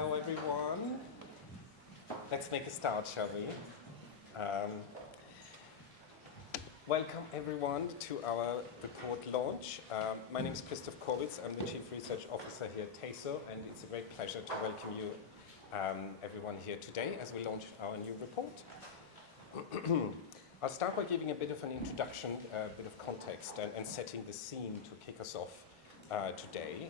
Hello, everyone. Let's make a start, shall we? Welcome, everyone, to our report launch. My name is Christoph Korwitz. I'm the Chief Research Officer here at TASO, and it's a great pleasure to welcome you, everyone, here today as we launch our new report. I'll start by giving a bit of an introduction, a bit of context, and setting the scene to kick us off today.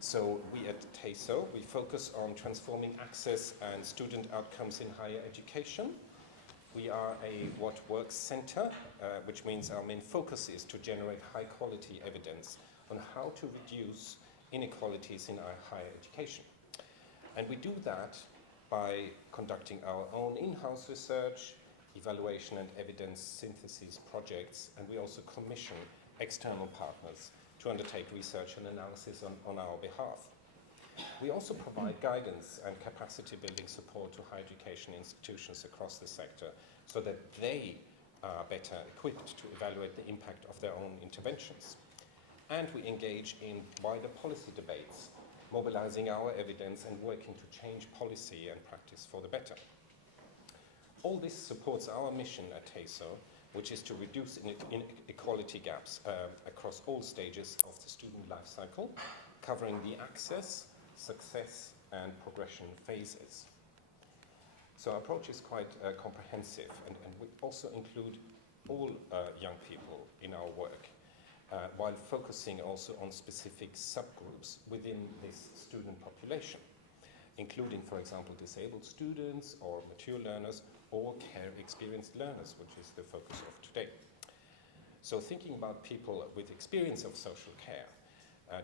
So we at TASO, we focus on transforming access and student outcomes in higher education. We are a What Works Centre, which means our main focus is to generate high-quality evidence on how to reduce inequalities in our higher education. And we do that by conducting our own in-house research, evaluation and evidence synthesis projects, and we also commission external partners to undertake research and analysis on our behalf. We also provide guidance and capacity building support to higher education institutions across the sector so that they are better equipped to evaluate the impact of their own interventions. And we engage in wider policy debates, mobilizing our evidence and working to change policy and practice for the better. All this supports our mission at TASO, which is to reduce inequality gaps across all stages of the student life cycle, covering the access, success, and progression phases. So our approach is quite comprehensive, and we also include all young people in our work, while focusing also on specific subgroups within this student population, including, for example, disabled students or mature learners or care-experienced learners, which is the focus of today. So thinking about people with experience of social care,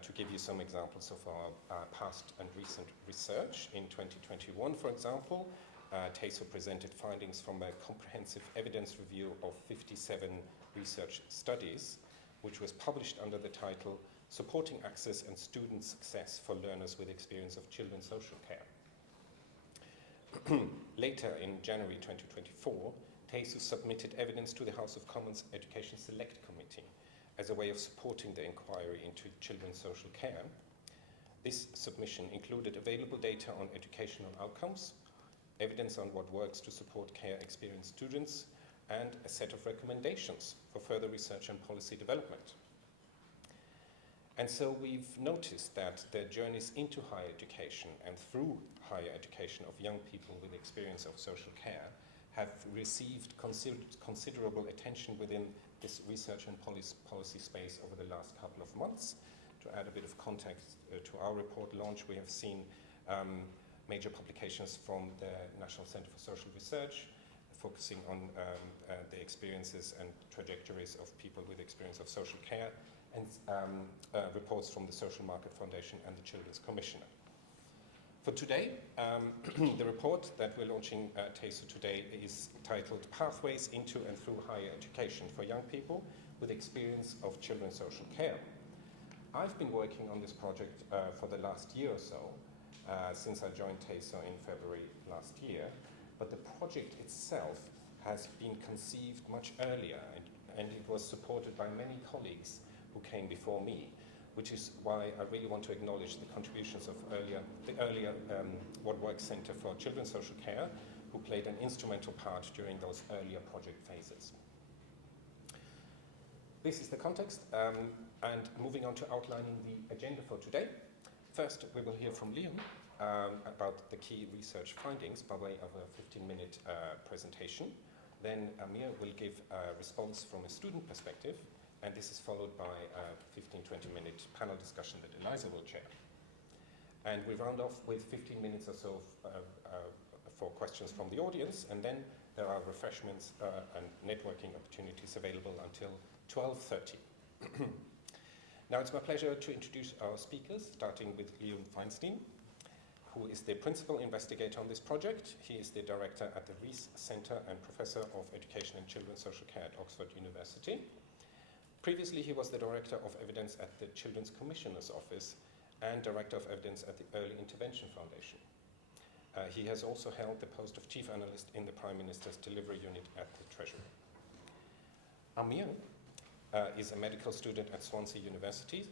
to give you some examples of our past and recent research, in 2021, for example, TASO presented findings from a comprehensive evidence review of 57 research studies, which was published under the title Supporting Access and Student Success for Learners with Experience of Children's Social Care. Later, in January 2024, TASO submitted evidence to the House of Commons Education Select Committee as a way of supporting the inquiry into children's social care. This submission included available data on educational outcomes, evidence on what works to support care-experienced students, and a set of recommendations for further research and policy development. And so we've noticed that the journeys into higher education and through higher education of young people with experience of social care have received considerable attention within this research and policy space over the last couple of months. To add a bit of context to our report launch, we have seen major publications from the National Centre for Social Research, focusing on the experiences and trajectories of people with experience of social care, and reports from the Social Market Foundation and the Children's Commissioner. For today, the report that we're launching at TASO today is titled Pathways into and Through Higher Education for Young People with Experience of Children's Social Care. I've been working on this project for the last year or so, since I joined TASO in February last year, but the project itself has been conceived much earlier, and it was supported by many colleagues who came before me, which is why I really want to acknowledge the contributions of the earlier What Works Centre for Children's Social Care, who played an instrumental part during those earlier project phases. This is the context, and moving on to outlining the agenda for today. First, we will hear from Liam about the key research findings by way of a 15-minute presentation. Then Amir will give a response from a student perspective, and this is followed by a 15-20-minute panel discussion that Eliza will chair. And we round off with 15 minutes or so for questions from the audience, and then there are refreshments and networking opportunities available until 12:30. Now it's my pleasure to introduce our speakers, starting with Liam Feinstein, who is the principal investigator on this project. He is the director at the Rees Centre and Professor of Education and Children's Social Care at Oxford University. Previously, he was the Director of Evidence at the Children's Commissioner's Office and Director of Evidence at the Early Intervention Foundation. He has also held the post of Chief Analyst in the Prime Minister's Delivery Unit at the Treasury. Amir is a medical student at Swansea University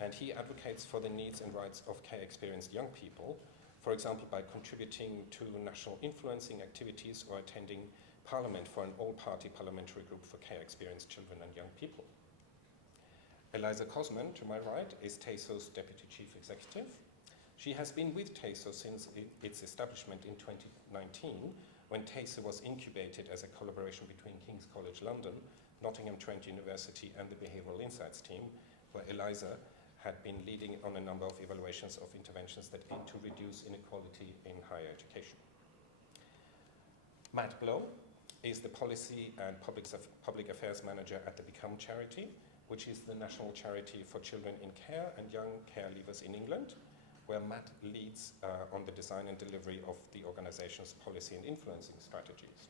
and he advocates for the needs and rights of care-experienced young people, for example, by contributing to national influencing activities or attending Parliament for an all-party parliamentary group for care-experienced children and young people. Eliza Cosman, to my right, is TASO's Deputy Chief Executive. She has been with TASO since its establishment in 2019, when TASO was incubated as a collaboration between King's College London, Nottingham Trent University and the Behavioural Insights team, where Eliza had been leading on a number of evaluations of interventions that aim to reduce inequality in higher education. Matt Blow is the Policy and Public Affairs Manager at the Become charity, which is the national charity for children in care and young care leavers in England, where Matt leads on the design and delivery of the organization's policy and influencing strategies.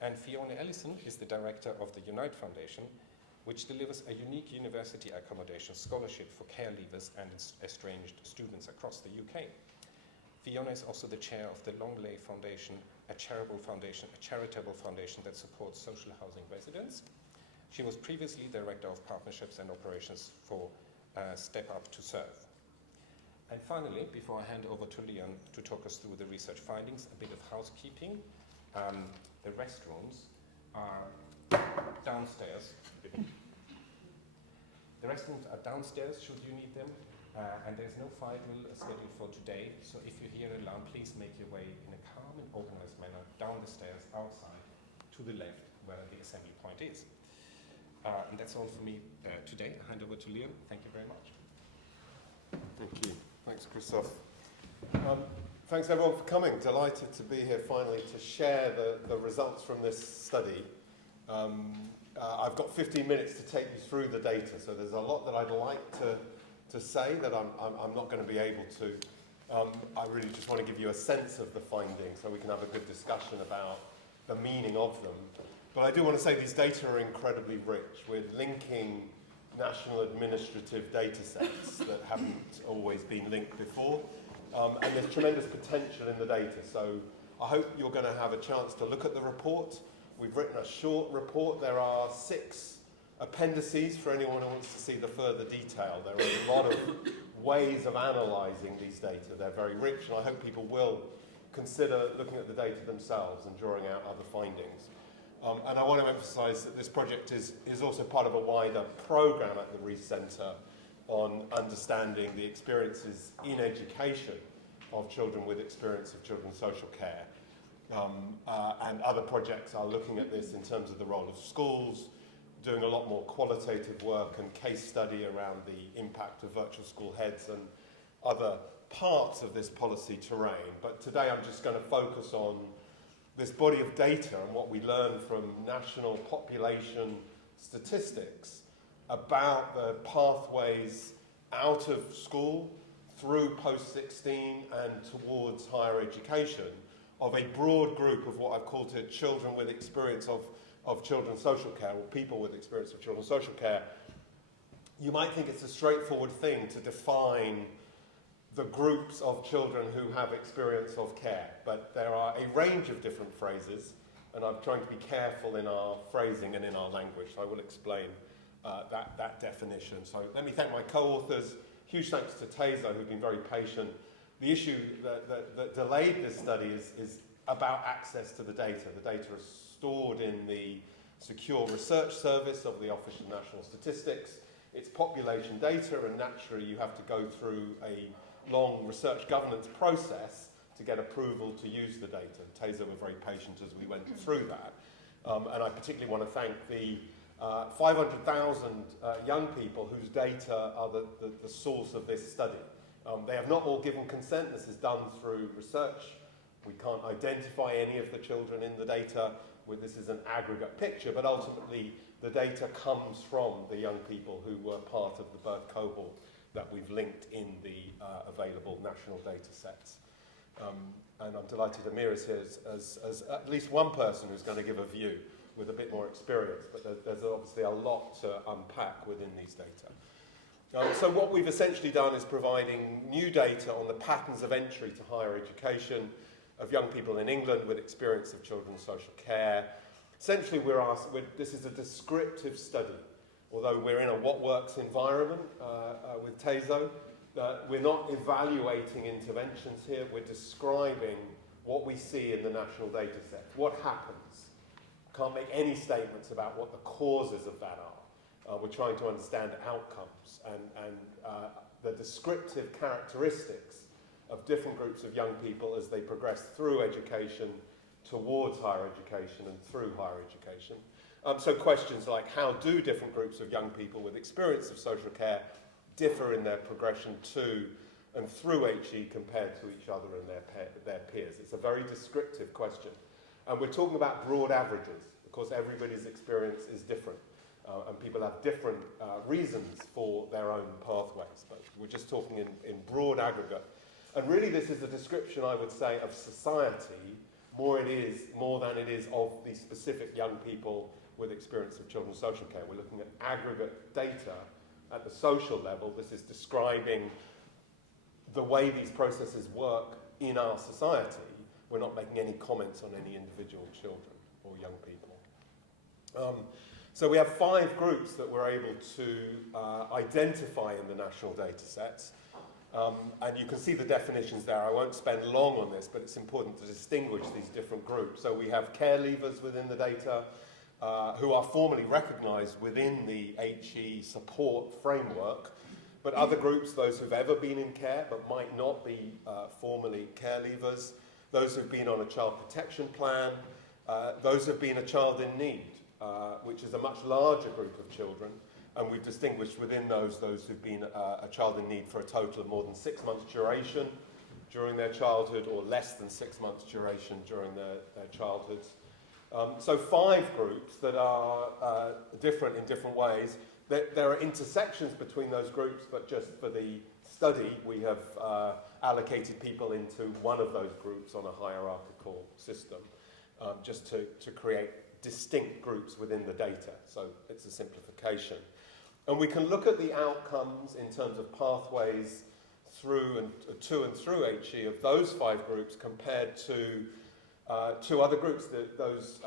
And Fiona Ellison is the director of the Unite Foundation, which delivers a unique university accommodation scholarship for care leavers and estranged students across the UK. Fiona is also the chair of the Longley Foundation, a charitable foundation that supports social housing residents. She was previously Director of Partnerships and Operations for Step Up to Serve. And finally, before I hand over to Leon to talk us through the research findings, a bit of housekeeping. The restrooms are downstairs. The restrooms are downstairs, should you need them, and there's no fire drill scheduled for today, so if you hear an alarm, please make your way in a calm and organized manner down the stairs outside to the left where the assembly point is. And that's all for me today. I hand over to Leon. Thank you very much. Thank you. Thanks, Christoph. Thanks everyone for coming. Delighted to be here finally to share the results from this study. I've got 15 minutes to take you through the data, so there's a lot that I'd like to say that I'm not going to be able to. I really just want to give you a sense of the findings so we can have a good discussion about the meaning of them. But I do want to say these data are incredibly rich. We're linking national administrative data sets that haven't always been linked before. And there's tremendous potential in the data. So I hope you're going to have a chance to look at the report. We've written a short report. There are 6 appendices for anyone who wants to see the further detail. There are a lot of ways of analysing these data. They're very rich, and I hope people will consider looking at the data themselves and drawing out other findings. And I want to emphasise that this project is also part of a wider programme at the Rees Centre on understanding the experiences in education of children with experience of children's social care. And other projects are looking at this in terms of the role of schools, doing a lot more qualitative work and case study around the impact of virtual school heads and other parts of this policy terrain. But today I'm just going to focus on this body of data and what we learn from national population statistics about the pathways out of school, through post-16 and towards higher education of a broad group of what I've called here children with experience of children's social care, or people with experience of children's social care. You might think it's a straightforward thing to define the groups of children who have experience of care, but there are a range of different phrases, and I'm trying to be careful in our phrasing and in our language, so I will explain that definition. So let me thank my co-authors. Huge thanks to TASO, who've been very patient. The issue that delayed this study is about access to the data. The data is stored in the secure research service of the Office of National Statistics. It's population data, and naturally you have to go through a long research governance process to get approval to use the data. TASO were very patient as we went through that. And I particularly want to thank the 500,000 young people whose data are the source of this study. They have not all given consent. This is done through research. We can't identify any of the children in the data. This is an aggregate picture, but ultimately the data comes from the young people who were part of the birth cohort that we've linked in the available national data sets. And I'm delighted Amir is here as at least one person who's going to give a view with a bit more experience, but there's obviously a lot to unpack within these data. So what we've essentially done is providing new data on the patterns of entry to higher education of young people in England with experience of children's social care. Essentially, this is a descriptive study. although we're in a what works environment with TASO, we're not evaluating interventions here, we're describing what we see in the national data set. What happens? Can't make any statements about what the causes of that are. We're trying to understand outcomes and the descriptive characteristics of different groups of young people as they progress through education, towards higher education and through higher education. So questions like, how do different groups of young people with experience of social care differ in their progression to and through HE compared to each other and their peers? It's a very descriptive question. And we're talking about broad averages. Of course, everybody's experience is different. And people have different reasons for their own pathways. But we're just talking in broad aggregate. And really this is a description, I would say, of society more than it is of the specific young people with experience of children's social care. We're looking at aggregate data at the social level. This is describing the way these processes work in our society. We're not making any comments on any individual children or young people. So we have 5 groups that we're able to identify in the national data sets. And you can see the definitions there. I won't spend long on this, but it's important to distinguish these different groups. So we have care leavers within the data who are formally recognised within the HE support framework, but other groups, those who've ever been in care but might not be formally care leavers, those who've been on a child protection plan, those who've been a child in need, which is a much larger group of children. And we've distinguished within those who've been a child in need for a total of more than 6 months duration during their childhood or less than 6 months duration during their childhoods. So 5 groups that are different in different ways. There are intersections between those groups, but just for the study, we have allocated people into one of those groups on a hierarchical system, just to create distinct groups within the data. So it's a simplification. And we can look at the outcomes in terms of pathways through and to and through HE of those 5 groups compared to 2 other groups, those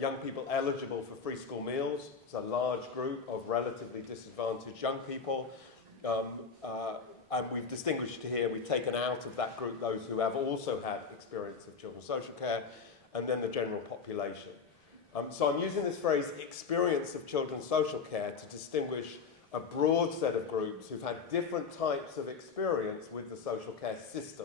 young people eligible for free school meals. It's a large group of relatively disadvantaged young people. And we've distinguished here, we've taken out of that group those who have also had experience of children's social care, and then the general population. So I'm using this phrase, experience of children's social care, to distinguish a broad set of groups who've had different types of experience with the social care system.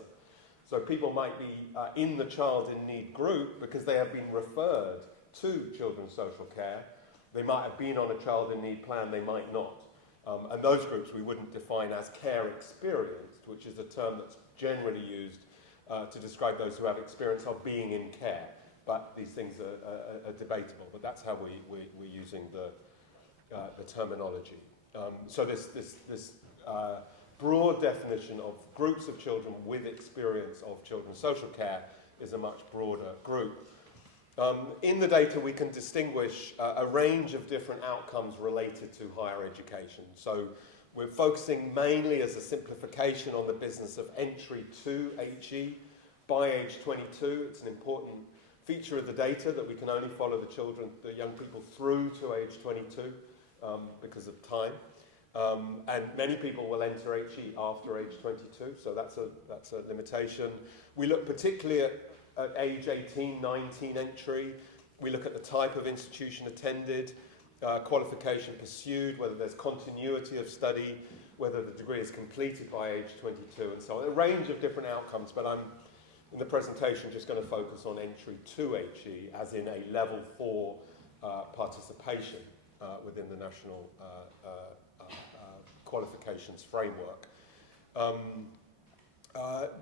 So people might be in the child in need group because they have been referred to children's social care. They might have been on a child in need plan, they might not. And those groups we wouldn't define as care experienced, which is a term that's generally used to describe those who have experience of being in care. But these things are debatable, but that's how we're using the terminology. So this broad definition of groups of children with experience of children's social care is a much broader group. In the data we can distinguish a range of different outcomes related to higher education. So we're focusing mainly as a simplification on the business of entry to HE by age 22. It's an important feature of the data that we can only follow the young people through to age 22 because of time. And many people will enter HE after age 22, so that's a limitation. We look particularly at age 18, 19 entry. We look at the type of institution attended, qualification pursued, whether there's continuity of study, whether the degree is completed by age 22, and so on. A range of different outcomes, but I'm in the presentation just going to focus on entry to HE as in a level 4 participation within the national qualifications framework.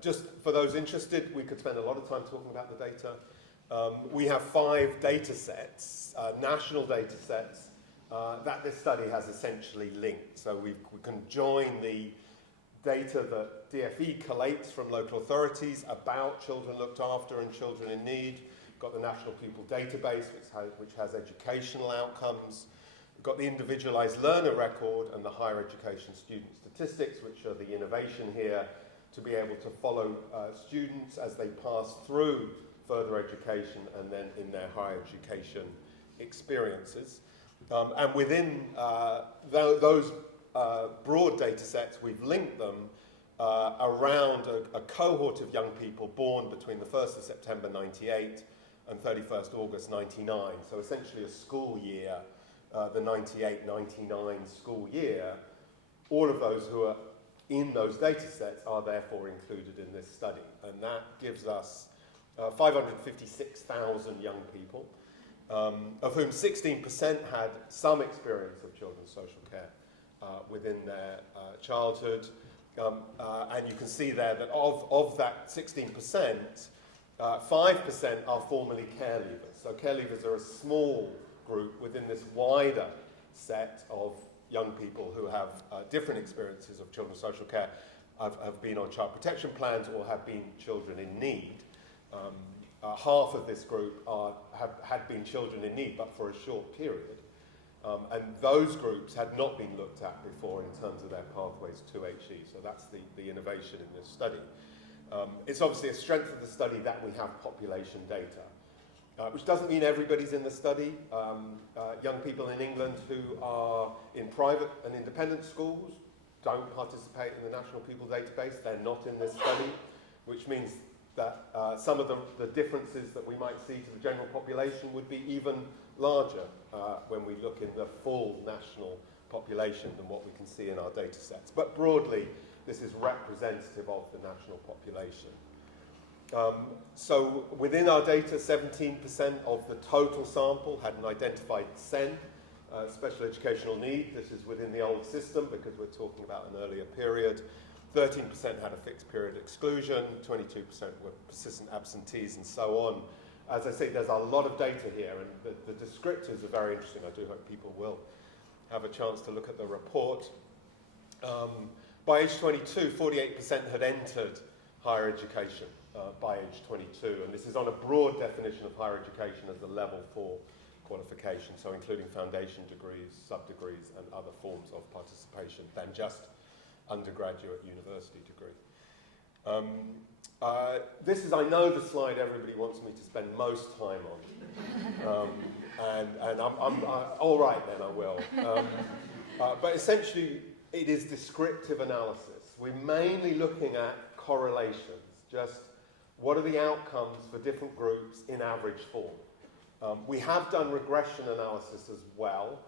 Just for those interested, we could spend a lot of time talking about the data. We have 5 data sets, national data sets, that this study has essentially linked. So we can join the data that DFE collates from local authorities about children looked after and children in need. We've got the National Pupil Database, which has educational outcomes. We've got the Individualised Learner Record and the Higher Education Student Statistics, which are the innovation here to be able to follow students as they pass through further education and then in their higher education experiences. And within those broad data sets, we've linked them around a cohort of young people born between the 1st of September 98 and 31st August 99. So essentially a school year, the 98-99 school year. All of those who are in those data sets are therefore included in this study. And that gives us 556,000 young people, of whom 16% had some experience of children's social care within their childhood. And you can see there that of that 16%, 5% are formerly care leavers. So care leavers are a small group within this wider set of young people who have different experiences of children's social care, have been on child protection plans or have been children in need. Half of this group had been children in need, but for a short period. And those groups had not been looked at before in terms of their pathways to HE. So that's the innovation in this study. It's obviously a strength of the study that we have population data, which doesn't mean everybody's in the study. Young people in England who are in private and independent schools don't participate in the National People Database. They're not in this study, which means that some of the differences that we might see to the general population would be even larger when we look in the full national population than what we can see in our data sets. But broadly, this is representative of the national population. So within our data, 17% of the total sample had an identified SEN, special educational need. This is within the old system because we're talking about an earlier period. 13% had a fixed period exclusion, 22% were persistent absentees, and so on. As I say, there's a lot of data here, and the descriptors are very interesting. I do hope people will have a chance to look at the report. By age 22, 48% had entered higher education by age 22, and this is on a broad definition of higher education as a level 4 qualification, so including foundation degrees, sub-degrees, and other forms of participation than just undergraduate university degree. This is, I know, the slide everybody wants me to spend most time on, and I'm all right then, I will. But essentially, it is descriptive analysis. We're mainly looking at correlations, just what are the outcomes for different groups in average form. We have done regression analysis as well,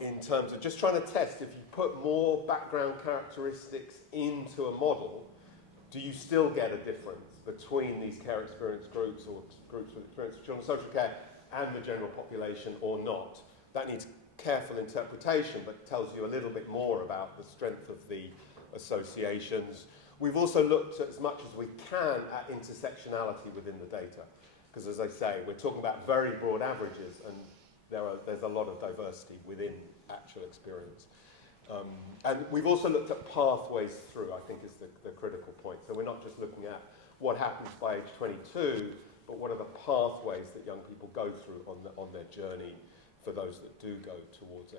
in terms of just trying to test if you put more background characteristics into a model, do you still get a difference between these care experience groups or groups with experience of children's social care and the general population or not? That needs careful interpretation, but tells you a little bit more about the strength of the associations. We've also looked at, as much as we can at intersectionality within the data, because as I say, we're talking about very broad averages, and there's a lot of diversity within actual experience. And we've also looked at pathways through, I think is the critical point. So we're not just looking at what happens by age 22, but what are the pathways that young people go through on their journey for those that do go towards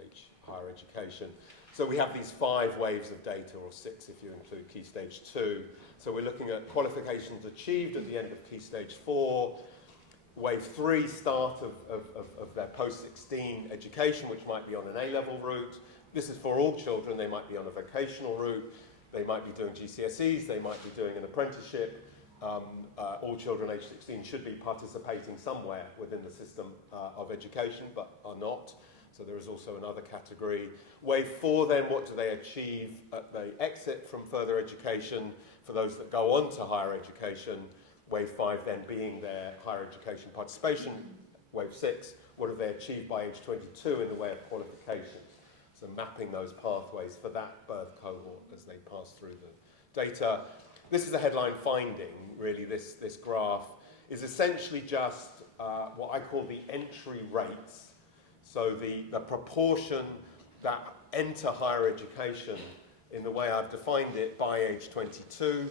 higher education. So we have these 5 waves of data, or 6 if you include Key Stage 2. So we're looking at qualifications achieved at the end of Key Stage 4, Wave 3, start of their post-16 education, which might be on an A-level route. This is for all children. They might be on a vocational route. They might be doing GCSEs. They might be doing an apprenticeship. All children aged 16 should be participating somewhere within the system of education, but are not. So there is also another category. Wave 4 then, what do they achieve at the exit from further education for those that go on to higher education? Wave 5 then being their higher education participation. Wave 6, what have they achieved by age 22 in the way of qualifications? So mapping those pathways for that birth cohort as they pass through the data. This is a headline finding, really. This graph is essentially just what I call the entry rates. So the proportion that enter higher education in the way I've defined it by age 22.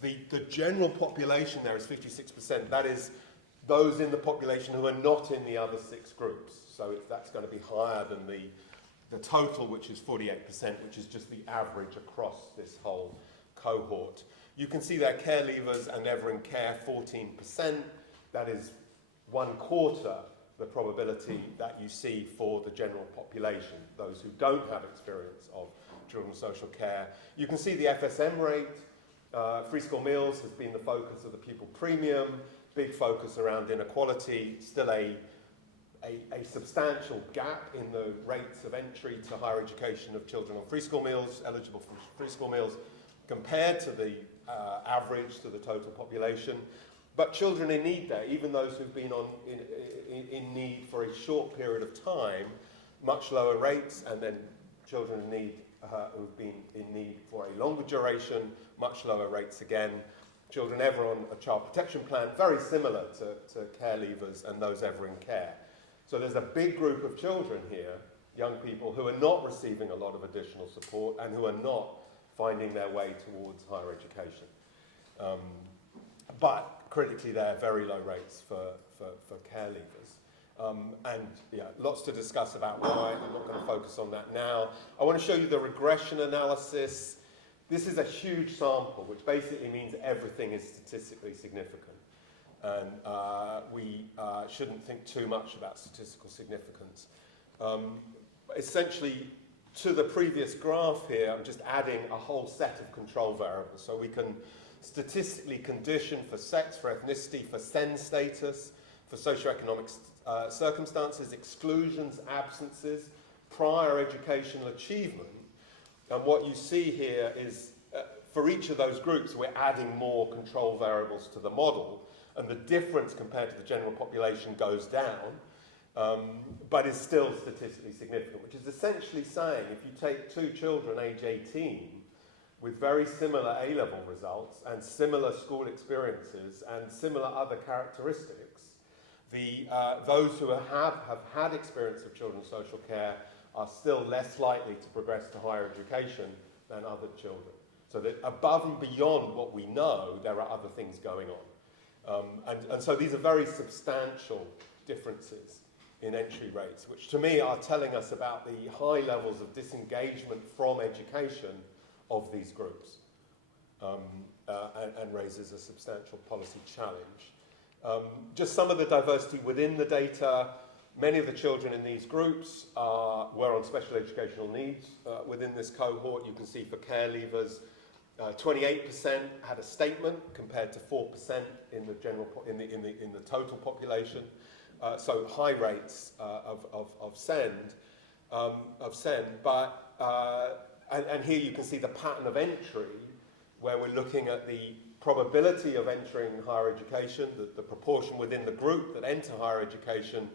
The general population there is 56%. That is those in the population who are not in the other 6 groups. So that's going to be higher than the total, which is 48%, which is just the average across this whole cohort. You can see there care leavers and ever in care, 14%. That is 1/4 the probability that you see for the general population, those who don't have experience of children's social care. You can see the FSM rate. Free school meals has been the focus of the pupil premium, big focus around inequality, still a substantial gap in the rates of entry to higher education of children on free school meals, eligible for free school meals, compared to the average, to the total population. But children in need there, even those who've been in need for a short period of time, much lower rates, and then children in need who've been in need for a longer duration, much lower rates again. Children ever on a child protection plan, very similar to care leavers and those ever in care. So there's a big group of children here, young people, who are not receiving a lot of additional support and who are not finding their way towards higher education. But critically, they're very low rates for care leavers. And yeah, lots to discuss about why. I'm not going to focus on that now. I want to show you the regression analysis. This is a huge sample, which basically means everything is statistically significant. And we shouldn't think too much about statistical significance. Essentially, to the previous graph here, I'm just adding a whole set of control variables. So we can statistically condition for sex, for ethnicity, for SEN status, for socioeconomic circumstances, exclusions, absences, prior educational achievement. And what you see here is, for each of those groups, we're adding more control variables to the model, and the difference compared to the general population goes down, but is still statistically significant, which is essentially saying if you take two children age 18 with very similar A-level results and similar school experiences and similar other characteristics, those who have had experience of children's social care are still less likely to progress to higher education than other children. So that above and beyond what we know, there are other things going on. And so these are very substantial differences in entry rates, which to me are telling us about the high levels of disengagement from education of these groups, and raises a substantial policy challenge. Just some of the diversity within the data. Many of the children in these groups were on special educational needs within this cohort. You can see for care leavers, 28% had a statement compared to 4% in the general in the total population. So high rates of send, but and here you can see the pattern of entry, where we're looking at the probability of entering higher education, the proportion within the group that enter higher education.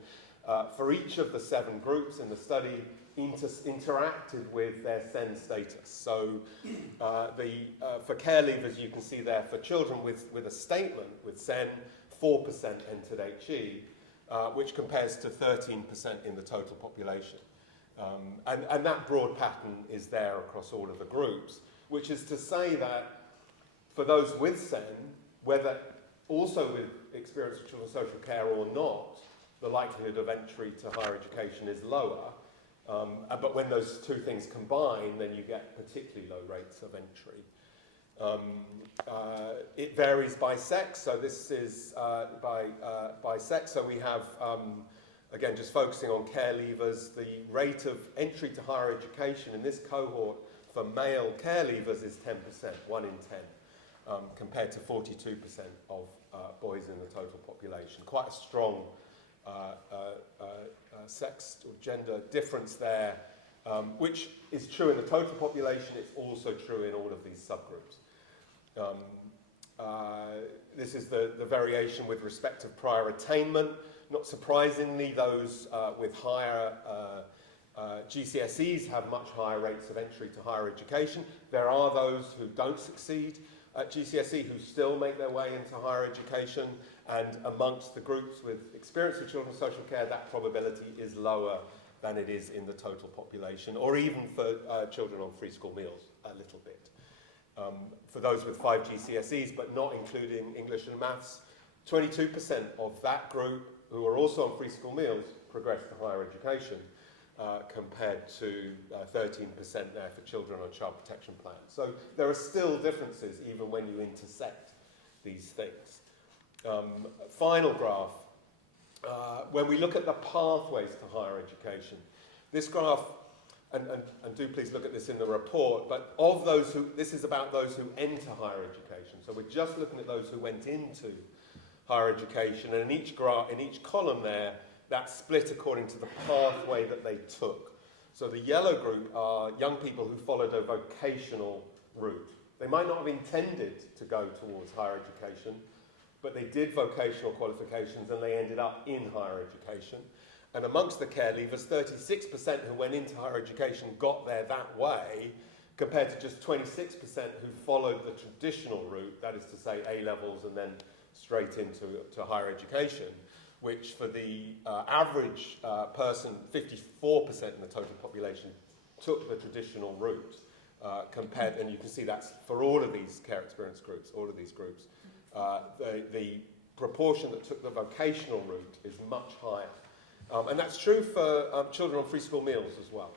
For each of the 7 groups in the study, interacted with their SEN status. So for care leavers, you can see there for children with a statement with SEN, 4% entered HE, which compares to 13% in the total population. And that broad pattern is there across all of the groups, which is to say that for those with SEN, whether also with experience of children's social care or not, the likelihood of entry to higher education is lower. But when those two things combine, then you get particularly low rates of entry. It varies by sex, so this is by sex. So we have, again, just focusing on care leavers, the rate of entry to higher education in this cohort for male care leavers is 10%, 1 in 10, compared to 42% of boys in the total population. Quite a strong sex or gender difference there, which is true in the total population. It's also true in all of these subgroups. This is the variation with respect to prior attainment. Not surprisingly, those with higher GCSEs have much higher rates of entry to higher education. There are those who don't succeed at GCSE who still make their way into higher education, and amongst the groups with experience of children's social care, that probability is lower than it is in the total population, or even for children on free school meals, a little bit. For those with 5 GCSEs, but not including English and maths, 22% of that group who are also on free school meals progress to higher education, compared to 13% there for children on child protection plans. So there are still differences even when you intersect these things. Final graph. when we look at the pathways to higher education, this graph, and do please look at this in the report, but of those who, this is about those who enter higher education. So we're just looking at those who went into higher education, and in each graph, in each column there, that's split according to the pathway that they took. So the yellow group are young people who followed a vocational route. They might not have intended to go towards higher education, but they did vocational qualifications and they ended up in higher education. And amongst the care leavers, 36% who went into higher education got there that way, compared to just 26% who followed the traditional route, that is to say A-levels and then straight into higher education, which for the average person, 54% in the total population took the traditional route, compared, and you can see that's for all of these care experience groups, all of these groups. The proportion that took the vocational route is much higher. And that's true for children on free school meals as well.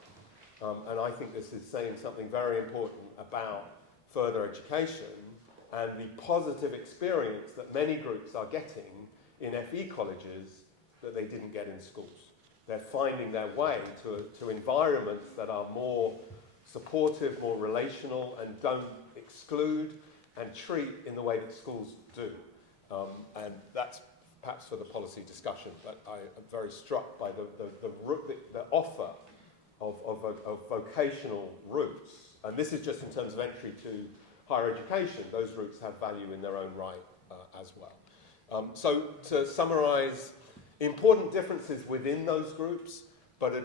And I think this is saying something very important about further education and the positive experience that many groups are getting in FE colleges that they didn't get in schools. They're finding their way to environments that are more supportive, more relational, and don't exclude and treat in the way that schools do. And that's perhaps for the policy discussion, but I am very struck by the offer of vocational routes. And this is just in terms of entry to higher education. Those routes have value in their own right as well. So to summarise, important differences within those groups, but an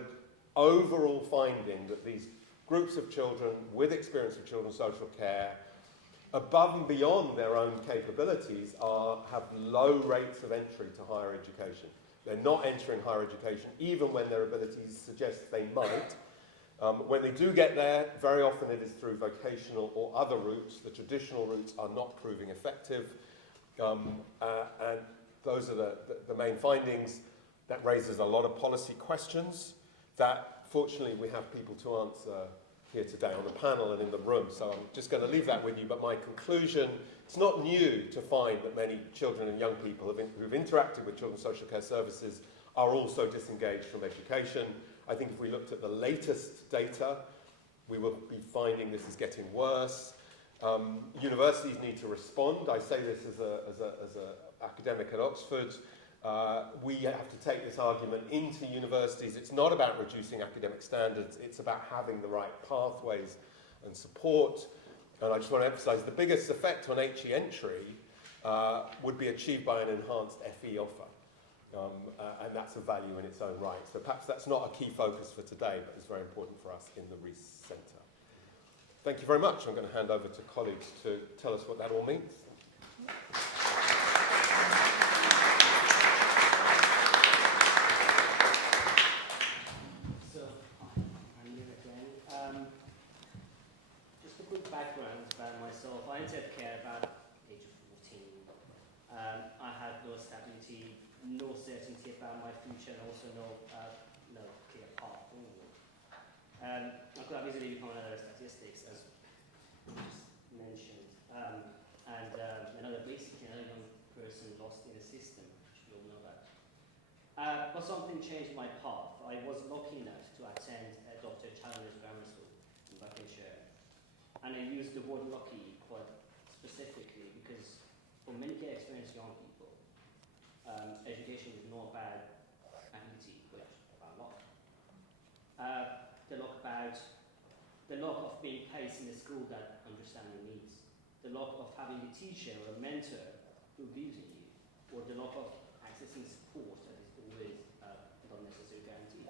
overall finding that these groups of children with experience of children's social care, above and beyond their own capabilities, have low rates of entry to higher education. They're not entering higher education, even when their abilities suggest they might. When they do get there, very often it is through vocational or other routes. The traditional routes are not proving effective. And those are the main findings. That raises a lot of policy questions that, fortunately, we have people to answer here today on the panel and in the room. So I'm just going to leave that with you. But my conclusion, it's not new to find that many children and young people who've interacted with children's social care services are also disengaged from education. I think if we looked at the latest data, we will be finding this is getting worse. Universities need to respond. I say this as an academic at Oxford. We have to take this argument into universities. It's not about reducing academic standards. It's about having the right pathways and support. And I just want to emphasise the biggest effect on HE entry would be achieved by an enhanced FE offer. And that's a value in its own right. So perhaps that's not a key focus for today, but it's very important for us in the Rees Centre. Thank you very much. I'm going to hand over to colleagues to tell us what that all means. So, I'm here again. Just a quick background about myself. I entered care about age of 14. I had no stability, no certainty about my future, and also no clear path forward. I could have easily become another statistics, as just mentioned, another young person lost in the system, which we all know about. But something changed my path. I was lucky enough to attend Dr. Challenger's grammar school in Buckinghamshire, and I use the word lucky quite specifically because for many care experienced young people, education is not about ability, but about luck. The luck of being placed in a school that understands your needs, the luck of having a teacher or a mentor who believes in you, or the luck of accessing support that is always not necessarily guaranteed.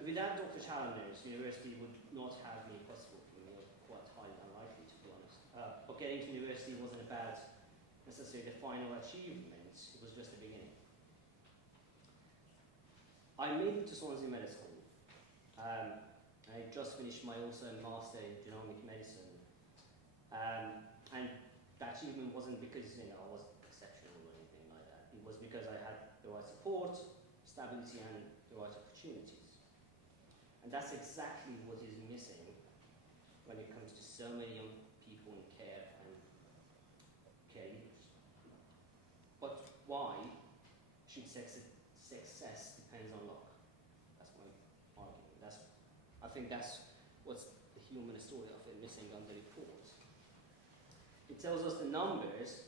Without Dr. Chalmers, university would not have been possible for me, or quite highly unlikely, to be honest. But getting to university wasn't about necessarily the final achievement, it was just the beginning. I made it to Swansea Medical School. I just finished my also master in genomic medicine. And that achievement wasn't because I was exceptional or anything like that. It was because I had the right support, stability, and the right opportunities. And that's exactly what is missing when it comes to so many young people in care and care leaders. But why success depends on luck. That's my argument. I think that's what's the human story of it missing on the report. It tells us the numbers,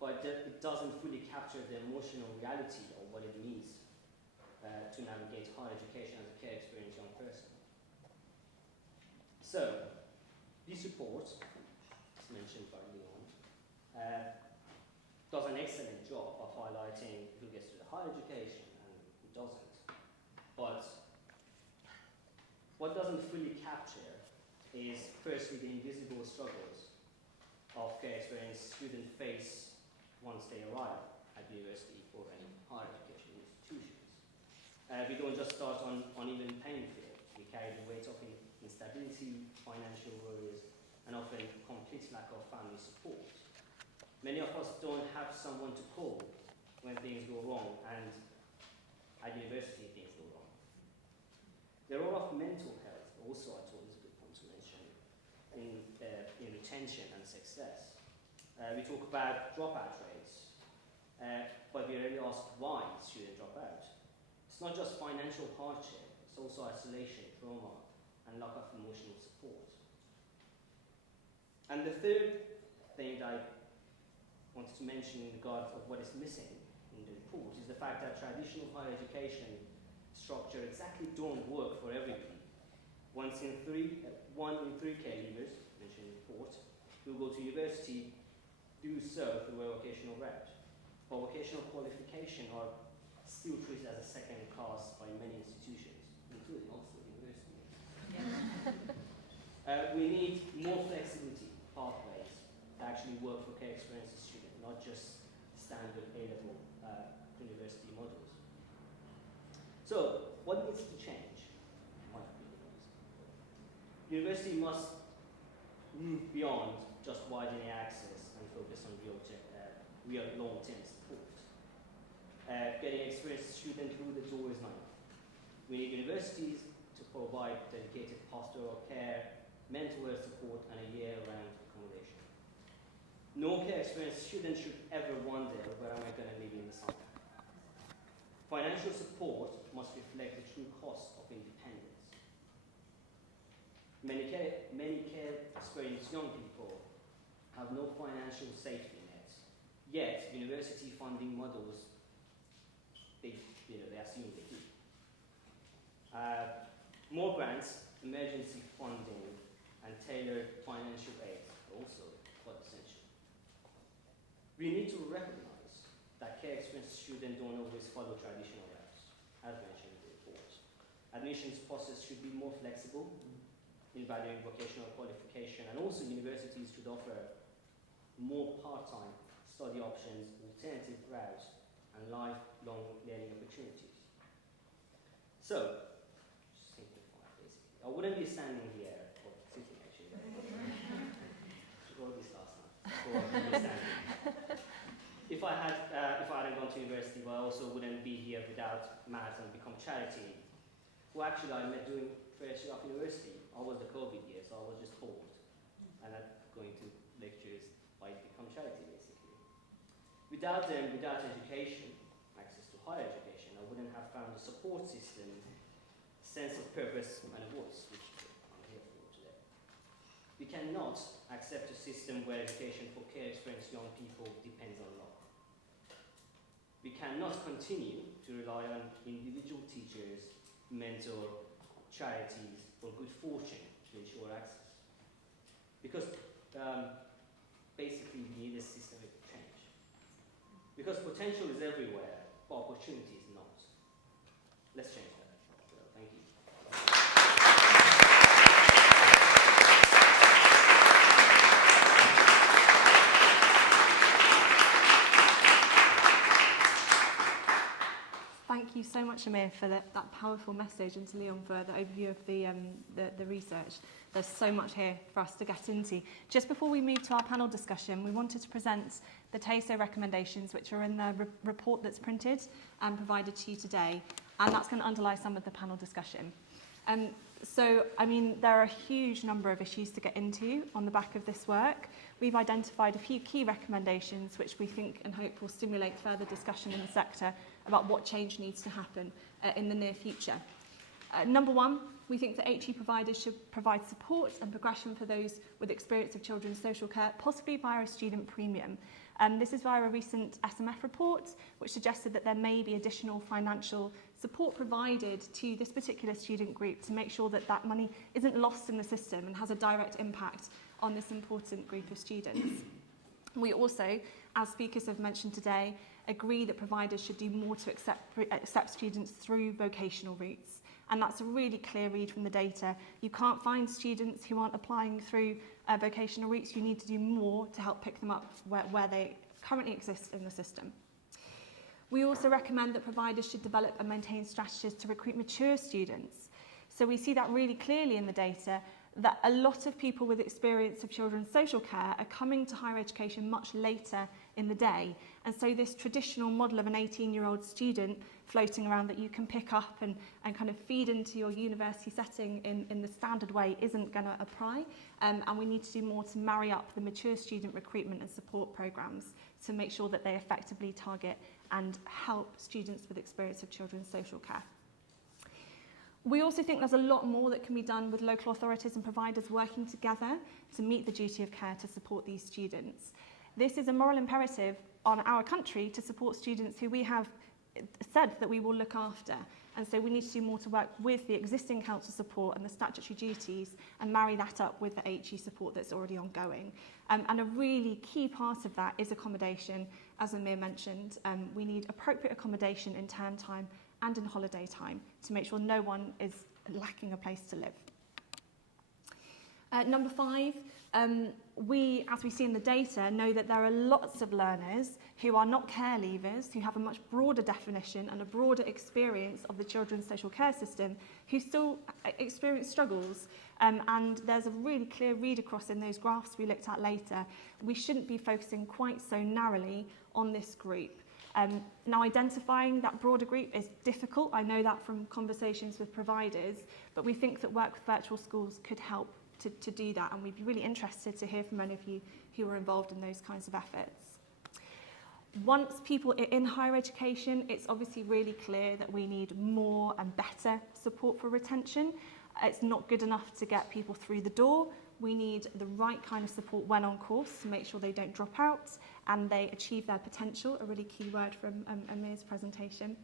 but it doesn't fully capture the emotional reality of what it means to navigate higher education as a care experienced young person. So, this report, as mentioned by Leon, does an excellent job of highlighting who gets to the higher education and who doesn't. But what doesn't fully capture is, firstly, the invisible struggles of care experienced students face once they arrive at university or any higher education institutions. We don't just start on even playing field. We carry the weight of instability, financial worries, and often complete lack of family support. Many of us don't have someone to call when things go wrong, and at university things go wrong. The role of mental health also, I thought, is a good point to mention in retention and success. We talk about dropout rates, but we rarely ask why students drop out. It's not just financial hardship, it's also isolation, trauma, and lack of emotional support. And the third thing that I wanted to mention in regard of what is missing in the report is the fact that traditional higher education structure exactly don't work for everybody. 1 in 3 care leavers, mentioned in the report, who go to university do so through a vocational route. But vocational qualification are still treated as a second class by many institutions, including also universities. We need more flexibility pathways that actually work for care experienced students, not just standard A-level university models. So, what needs to change? University must move beyond just widening access and focus on real long-term support. Getting experienced students through the door is not enough. We need universities to provide dedicated pastoral care, mental health support, and a year-round accommodation. No care experienced student should ever wonder, where am I going to live in the summer? Financial support must reflect the true cost of independence. Many care experienced young people have no financial safety nets, yet university funding models, they assume they do. More grants, emergency funding, and tailored financial aid are also quite essential. We need to recognize that care experienced students don't always follow traditional routes, as mentioned in the report. Admissions process should be more flexible in valuing vocational qualification, and also universities should offer more part-time study options, alternative routes, and lifelong learning opportunities. So, just simplify basically. I wouldn't be standing here, or sitting actually. I wrote this last night. If I hadn't gone to university, but I also wouldn't be here without maths and become charity, who actually I met doing first year of university. I was the COVID year, so I was just bored. And going to lectures, I become charity basically. Without them, without education, access to higher education, I wouldn't have found a support system, sense of purpose, and a voice, which I'm here for today. We cannot accept a system where education for care experienced young people depends on luck. We cannot continue to rely on individual teachers, mentor, charities, or good fortune to ensure access. Because basically we need a systemic change. Because potential is everywhere, but opportunity is not. Let's change that. So, thank you. Thank you so much, Amir, for that powerful message, and to Leon for the overview of the research. There's so much here for us to get into. Just before we move to our panel discussion, we wanted to present the TASO recommendations, which are in the report that's printed and provided to you today, and that's going to underlie some of the panel discussion. So, there are a huge number of issues to get into on the back of this work. We've identified a few key recommendations which we think and hope will stimulate further discussion in the sector about what change needs to happen in the near future. Number one, we think that HE providers should provide support and progression for those with experience of children's social care, possibly via a student premium. This is via a recent SMF report, which suggested that there may be additional financial support provided to this particular student group to make sure that that money isn't lost in the system and has a direct impact on this important group of students. We also, as speakers have mentioned today, agree that providers should do more to accept students through vocational routes. And that's a really clear read from the data. You can't find students who aren't applying through vocational routes. You need to do more to help pick them up where they currently exist in the system. We also recommend that providers should develop and maintain strategies to recruit mature students. So we see that really clearly in the data, that a lot of people with experience of children's social care are coming to higher education much later in the day. And so this traditional model of an 18-year-old student floating around that you can pick up and kind of feed into your university setting in the standard way isn't going to apply. And we need to do more to marry up the mature student recruitment and support programmes to make sure that they effectively target and help students with experience of children's social care. We also think there's a lot more that can be done with local authorities and providers working together to meet the duty of care to support these students. This is a moral imperative on our country to support students who we have said that we will look after. And so we need to do more to work with the existing council support and the statutory duties and marry that up with the HE support that's already ongoing. And a really key part of that is accommodation. As Amir mentioned, we need appropriate accommodation in term time and in holiday time to make sure no one is lacking a place to live. Number 5, we, as we see in the data, know that there are lots of learners who are not care leavers, who have a much broader definition and a broader experience of the children's social care system, who still experience struggles. And there's a really clear read across in those graphs we looked at later. We shouldn't be focusing quite so narrowly on this group. Now, identifying that broader group is difficult. I know that from conversations with providers, but we think that work with virtual schools could help to do that, and we'd be really interested to hear from any of you who are involved in those kinds of efforts. Once people are in higher education, it's obviously really clear that we need more and better support for retention. It's not good enough to get people through the door. We need the right kind of support when on course to make sure they don't drop out and they achieve their potential, a really key word from Amir's presentation.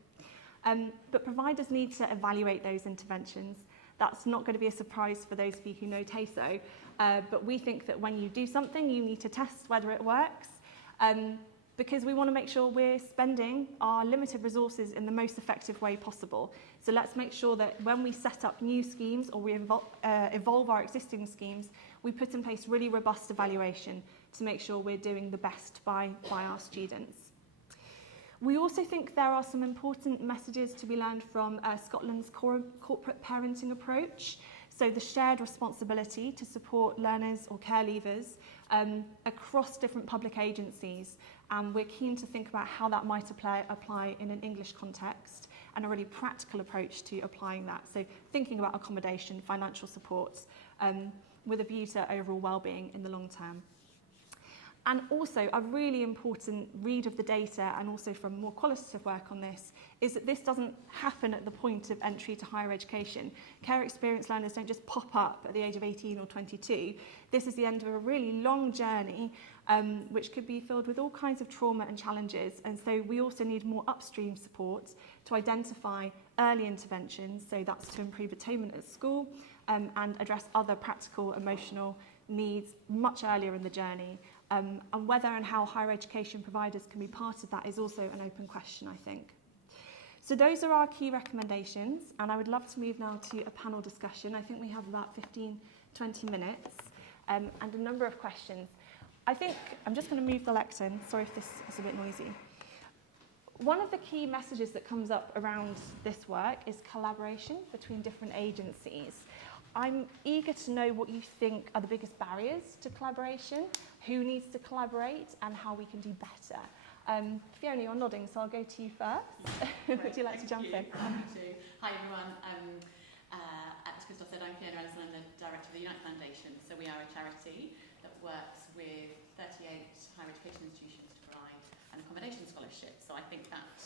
But providers need to evaluate those interventions. That's not going to be a surprise for those of you who know TASO, but we think that when you do something, you need to test whether it works, because we want to make sure we're spending our limited resources in the most effective way possible. So let's make sure that when we set up new schemes or we evolve our existing schemes, we put in place really robust evaluation to make sure we're doing the best by our students. We also think there are some important messages to be learned from Scotland's corporate parenting approach. So the shared responsibility to support learners or care leavers across different public agencies. And we're keen to think about how that might apply in an English context and a really practical approach to applying that. So thinking about accommodation, financial support, with a view to overall well-being in the long term. And also a really important read of the data, and also from more qualitative work on this, is that this doesn't happen at the point of entry to higher education. Care experienced learners don't just pop up at the age of 18 or 22. This is the end of a really long journey, which could be filled with all kinds of trauma and challenges. And so we also need more upstream support to identify early interventions. So that's to improve attainment at school and address other practical, emotional needs much earlier in the journey. And whether and how higher education providers can be part of that is also an open question, I think. So those are our key recommendations, and I would love to move now to a panel discussion. I think we have about 15-20 minutes and a number of questions. I think I'm just going to move the lectern. Sorry if this is a bit noisy. One of the key messages that comes up around this work is collaboration between different agencies. I'm eager to know what you think are the biggest barriers to collaboration, who needs to collaborate, and how we can do better. Fiona, you're nodding, so I'll go to you first. Would you like to jump in? Hi everyone. As Christoph said, I'm Fiona Ellison. I'm the director of the Unite Foundation. So we are a charity that works with 38 higher education institutions to provide an accommodation scholarship. So I think that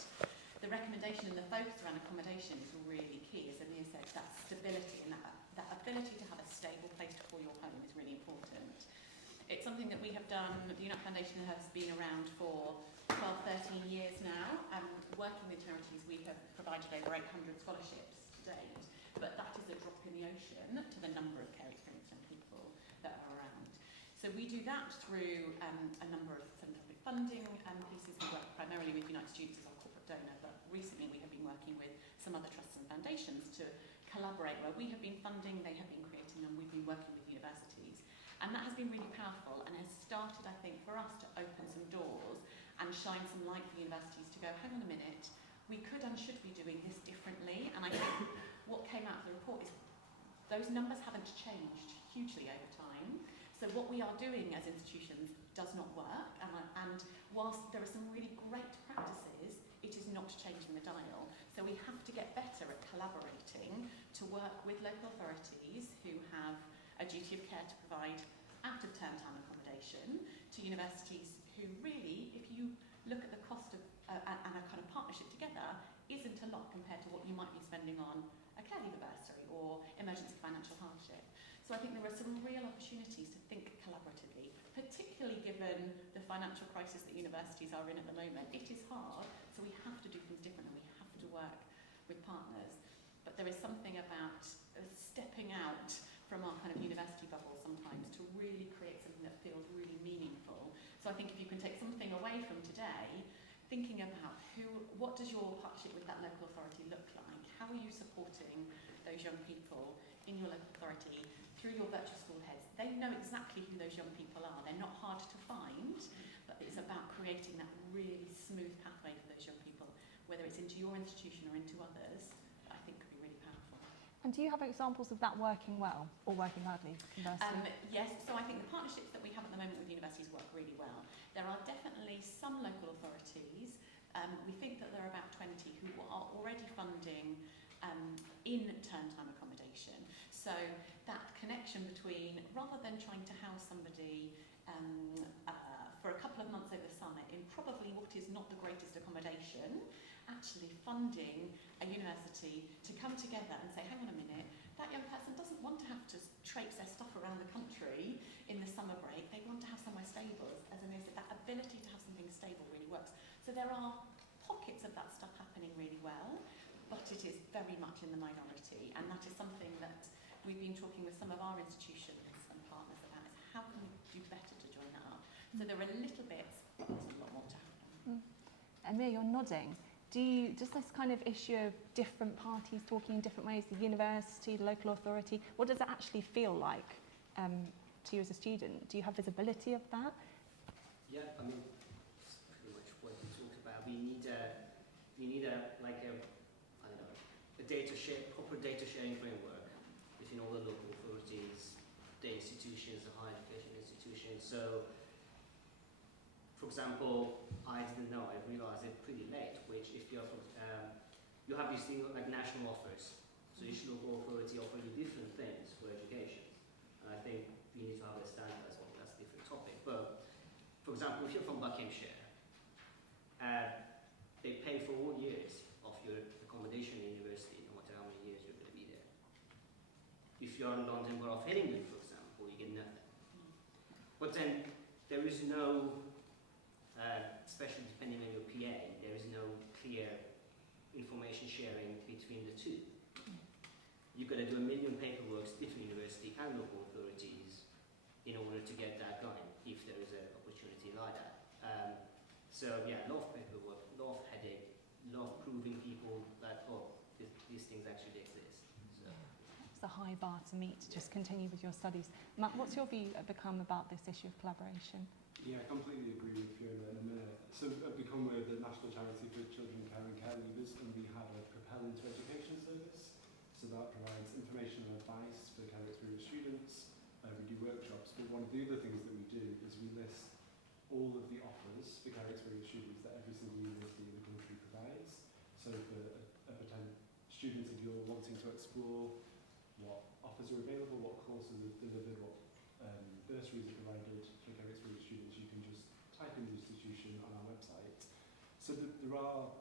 the recommendation and the focus around accommodation is really key. As Amir said, that stability and that ability to have a stable place to call your home is really important. It's something that we have done. The Unite Foundation has been around for 12, 13 years now. Working with charities, we have provided over 800 scholarships to date, but that is a drop in the ocean to the number of care experienced young people that are around. So we do that through a number of philanthropic funding pieces. We work primarily with Unite Students as our corporate donor, but recently we have been working with some other trusts and foundations to collaborate where we have been funding, they have been creating, and we've been working with universities. And that has been really powerful and has started, I think, for us to open some doors and shine some light for universities to go, hang on a minute, we could and should be doing this differently. And I think what came out of the report is those numbers haven't changed hugely over time. So what we are doing as institutions does not work. And whilst there are some really great practices, it is not changing the dial. So we have to get better at collaborating to work with local authorities who have a duty of care to provide out of term time accommodation to universities who really, if you look at the cost of and a kind of partnership together, isn't a lot compared to what you might be spending on a care leaver bursary or emergency financial hardship. So I think there are some real opportunities to think collaboratively, particularly given the financial crisis that universities are in at the moment. It is hard, so we have to do things differently. We have to work with partners. But there is something about stepping out from our kind of university bubble sometimes to really create something that feels really meaningful. So I think if you can take something away from today, thinking about what does your partnership with that local authority look like? How are you supporting those young people in your local authority through your virtual school heads? They know exactly who those young people are. They're not hard to find, but it's about creating that really smooth pathway for those young people, whether it's into your institution or into others, that I think could be really powerful. And do you have examples of that working well or working badly, conversely? Yes, so I think the partnerships that we have at the moment with universities work really well. There are definitely some local authorities, we think that there are about 20 who are already funding in term time accommodation. So that connection between, rather than trying to house somebody for a couple of months over the summer in probably what is not the greatest accommodation, actually funding a university to come together and say, hang on a minute, that young person doesn't want to have to traipse their stuff around the country in the summer break. They want to have somewhere stable. As Amir said, that ability to have something stable really works. So there are pockets of that stuff happening really well, but it is very much in the minority. And that is something that we've been talking with some of our institutions and partners about, is how can we do better to join that up? So there are little bits, but there's a lot more to happen. Amir, you're nodding. Does this kind of issue of different parties talking in different ways, the university, the local authority, what does it actually feel like to you as a student? Do you have visibility of that? Yeah, I mean, it's pretty much what you talked about. We need a proper data sharing framework between all the local authorities, the institutions, the higher education institutions. So, for example, I didn't know, I realized it pretty late, which if you're, you have these things like national offers. So each local authority offers you different things for education. And I think we need to have a standard as well, that's a different topic. But, for example, if you're from Buckinghamshire, they pay for all years of your accommodation in university, no matter how many years you're going to be there. If you're in London Borough of Headingley, for example, you get nothing. But then there is no, especially depending on your PA, there is no clear information sharing between the two. You've got to do a million paperwork between university and local authorities in order to get that going, if there is an opportunity like that. So yeah, a lot of paperwork, a lot of headache, a lot of proving people that, oh, these things actually exist. So. It's a high bar to meet to just continue with your studies. Matt, what's your view become about this issue of collaboration? Yeah, I completely agree with Fiona in a minute. So I've become aware of the National Charity for Children Care and Care Leavers, and we have a Propel into Education service. So that provides information and advice for care experienced students. We do workshops, but one of the other things that we do is we list all of the offers for care experienced students that every single university in the country provides. So for a potential students, if you're wanting to explore what offers are available, what courses are delivered, what bursaries are provided for care experienced students, you can just type in the institution on our website. So there are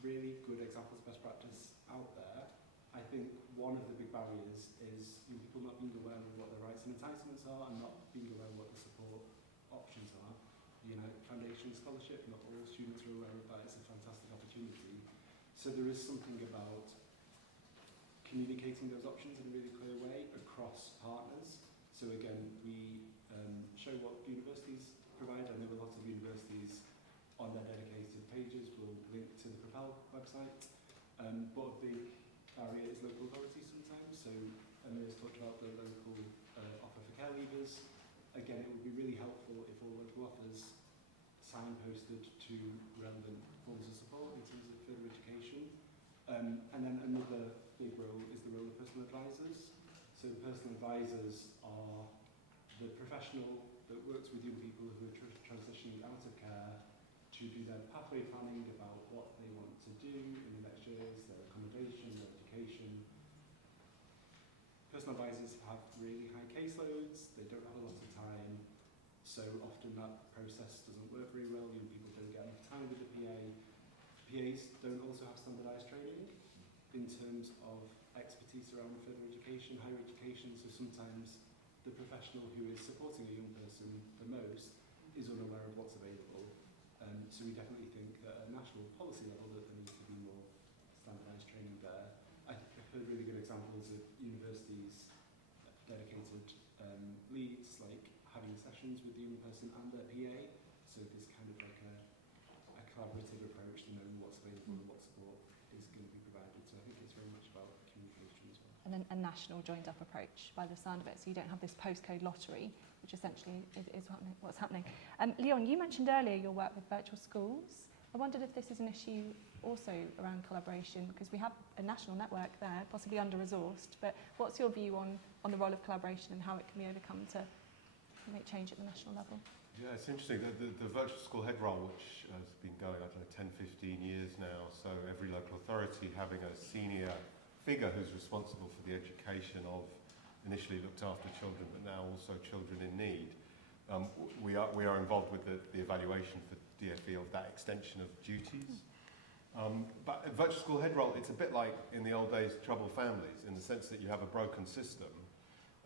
really good examples of best practice out there. I think one of the big barriers is people not being aware of what their rights and entitlements are and not being aware of what the support options are. Foundation scholarship, not all students are aware of that. It's a fantastic opportunity. So there is something about communicating those options in a really clear way across partners. So again, we show what universities provide. I know a lot of universities on their dedicated pages will link to the Propel website, but a big barrier is local authorities sometimes. So Amir's talked about the local offer for care leavers. Again, it would be really helpful if all local offers signposted to relevant forms of support in terms of further education. And then another big role is the role of personal advisors. So personal advisors are the professional that works with young people who are transitioning out of care to do their pathway planning about what they want to do in the next years, their accommodation, their education. Personal advisors have really high caseloads, they don't have a lot of time, so often that process doesn't work very well, young people don't get enough time with the PA. PAs don't also have standardised training in terms of expertise around further education, higher education, so sometimes the professional who is supporting a young person the most is unaware of what's available. So we definitely think at a national policy level that there needs to be more standardised training there. I've heard really good examples of universities dedicated leads, like having sessions with the young person and their PA, so there's kind of like a collaborative approach to knowing what's available and what support is going to be provided. So I think it's very much about communication as well. And then a national joined-up approach by the sound of it, so you don't have this postcode lottery, which essentially is what's happening. Leon, you mentioned earlier your work with virtual schools. I wondered if this is an issue also around collaboration, because we have a national network there, possibly under-resourced, but what's your view on the role of collaboration and how it can be overcome to make change at the national level? Yeah, it's interesting. The virtual school head role, which has been going, I don't know, 10, 15 years now, so every local authority having a senior figure who's responsible for the education of initially looked after children, but now also children in need. We are involved with the evaluation for DFE of that extension of duties. But a virtual school head role, it's a bit like in the old days troubled families, in the sense that you have a broken system,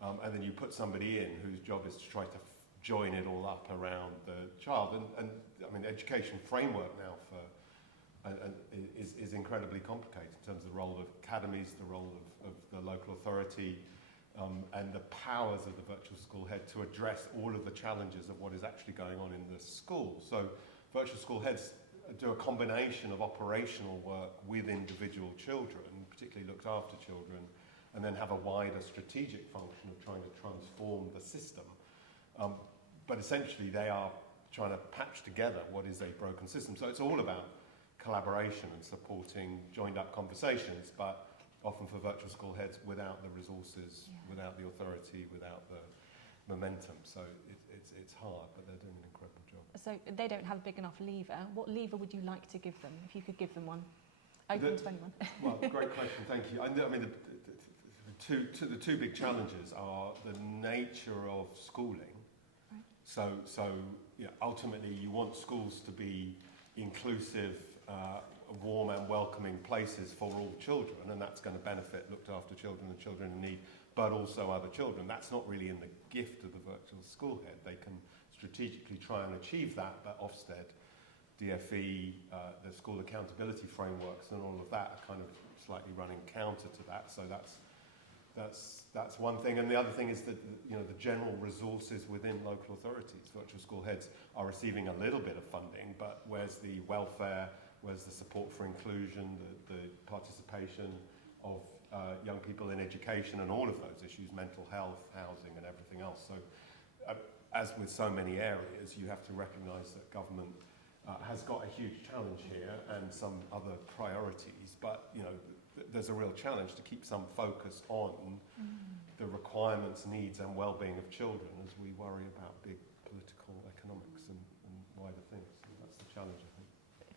and then you put somebody in whose job is to try to join it all up around the child. And I mean, the education framework now is incredibly complicated in terms of the role of academies, the role of the local authority, and the powers of the virtual school head to address all of the challenges of what is actually going on in the school. So virtual school heads do a combination of operational work with individual children, particularly looked after children, and then have a wider strategic function of trying to transform the system. But essentially they are trying to patch together what is a broken system. So it's all about collaboration and supporting joined up conversations, but often for virtual school heads without the resources, without the authority, without the momentum. So it's hard, but they're doing an incredible job. So they don't have a big enough lever. What lever would you like to give them, if you could give them one? Open to anyone. Well, great question, thank you. I mean, the two big challenges are the nature of schooling. Right. So ultimately you want schools to be inclusive, warm and welcoming places for all children, and that's going to benefit looked after children and children in need, but also other children. That's not really in the gift of the virtual school head. They can strategically try and achieve that, but Ofsted, DFE, the school accountability frameworks and all of that are kind of slightly running counter to that. So that's one thing. And the other thing is that the general resources within local authorities. Virtual school heads are receiving a little bit of funding, but where's the welfare, where's the support for inclusion, the participation of young people in education and all of those issues, mental health, housing and everything else. So as with so many areas, you have to recognise that government has got a huge challenge here and some other priorities, but there's a real challenge to keep some focus on the requirements, needs and well-being of children as we worry about big political, economics and wider things. So that's the challenge, I think.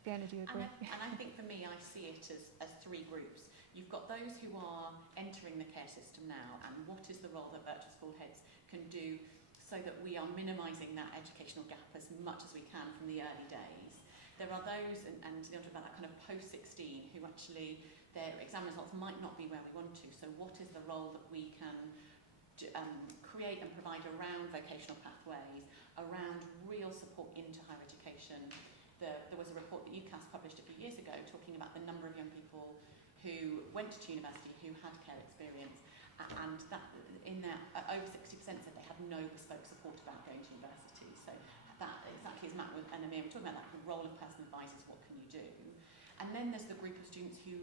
Fiona, do you agree? And I think for me, I see it as three groups. You've got those who are entering the care system now, and what is the role that virtual school heads can do so that we are minimising that educational gap as much as we can from the early days. There are those, and you're talking about that kind of post-16, who actually, their exam results might not be where we want to. So what is the role that we can create and provide around vocational pathways, around real support into higher education? There was a report that UCAS published a few years ago talking about the number of young people who went to university who had care experience, and that in there, over 60% said they had no bespoke support about going to university. So that, exactly as Matt and Amir were talking about, that role of personal advisors, what can you do? And then there's the group of students who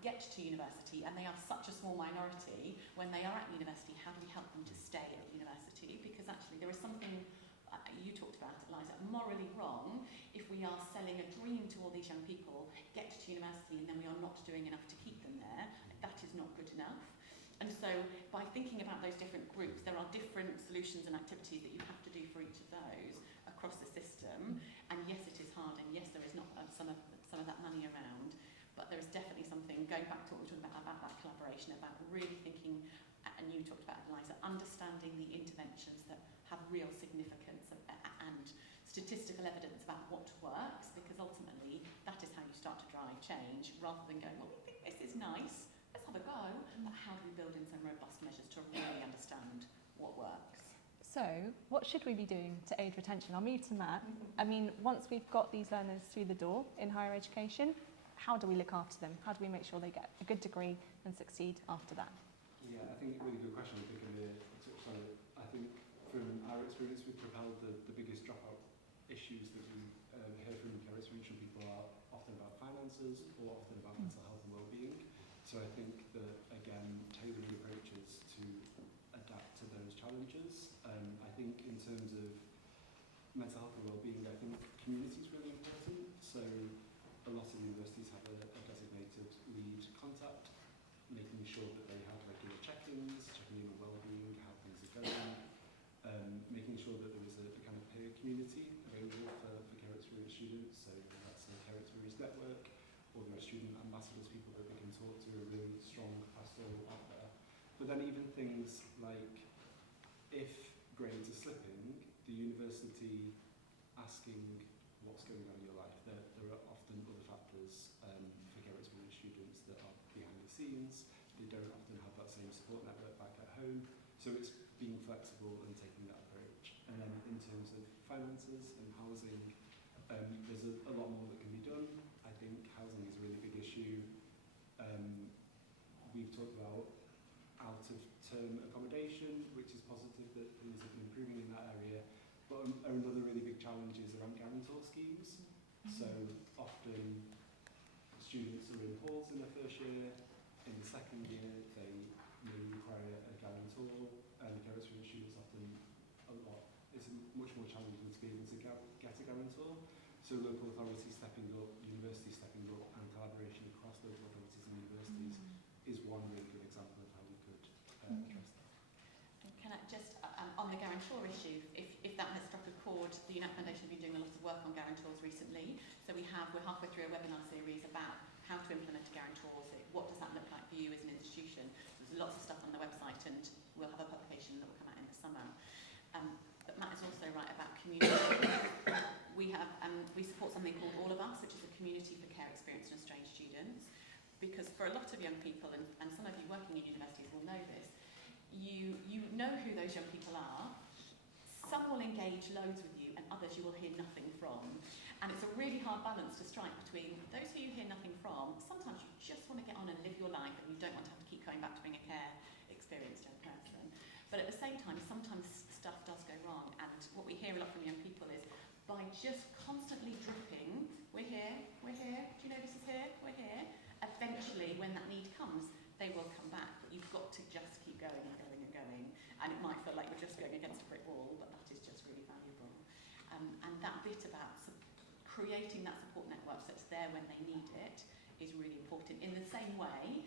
get to university, and they are such a small minority. When they are at university, how do we help them to stay at university? Because actually there is something, you talked about, Eliza, morally wrong if we are selling a dream to all these young people, get to university, and then we are not doing enough to keep them there. That is not good enough. And so by thinking about those different groups, there are different solutions and activities that you have to do for each of those across the system. And yes, it is hard, and yes, there is not some of that money around, but there is definitely something, going back to what we were talking about that collaboration, about really thinking, and you talked about, Eliza, understanding the interventions that have real significance and statistical evidence about what works, because ultimately that is how you start to drive change, rather than going, well, we think this is nice, let's have a go, but how do we build in some robust measures to really understand what works? So, what should we be doing to aid retention? I'll move to Matt. I mean, once we've got these learners through the door in higher education, how do we look after them? How do we make sure they get a good degree and succeed after that? Yeah, I think a really good question. I think touched on it. I think from our experience, we've propelled the biggest dropout issues that we hear from care experiential people are often about finances or often about mental health and well-being. So I think that, again, tailoring approaches to adapt to those challenges. I think in terms of mental health and well-being, I think community is really important. So a lot of universities have a designated lead contact, making sure that they have regular check-ins, checking in on well-being, how things are going, making sure that there is a kind of peer community available for care experience students. So that's a care experience network, or there are student ambassadors, people that they can talk to, a really strong pastoral out there. But then even things like, if grades are slipping, the university asking what's going on in your life. There are often other factors for care experience students that are behind the scenes. They don't often have that same support network back at home. So it's being flexible and taking that approach. And then in terms of finances and housing, there's a lot more that can be done. I think housing is a really big issue. We've talked about out-of-term accommodation, which is positive that things have been improving in that area. But another really big challenge is around guarantor schemes. So often students are in halls in their first year, in the second year they may require a guarantor, and care experience students often it's much more challenging to be able to get a guarantor. So local authorities stepping up, universities stepping up, and collaboration across local authorities and universities is one really good example of how we could address that. Can I just, on the guarantor issue, if that has struck a chord, the UNAP Foundation have been doing a lot of work on guarantors recently. So we're halfway through a webinar series about how to implement a guarantor. So what does that look like for you as an institution? There's lots of stuff on the website, and we'll have a publication that will come out in the summer. But Matt is also right about community. We support something called All of Us, which is a community for care experienced and estranged students. Because for a lot of young people, and some of you working in universities will know this, you know who those young people are. Some will engage loads with you, and others you will hear nothing from. And it's a really hard balance to strike between those who you hear nothing from. Sometimes you just want to get on and live your life, and you don't want to have to keep coming back to being a care experienced young person. But at the same time, sometimes stuff does go wrong, and what we hear a lot from young people is, by just constantly dripping, we're here, do you know this is here, we're here, eventually when that need comes, they will come back, but you've got to just keep going and going and going, and it might feel like you're just going against a brick wall, but that is just really valuable. And that bit about creating that support network so it's there when they need it is really important. In the same way,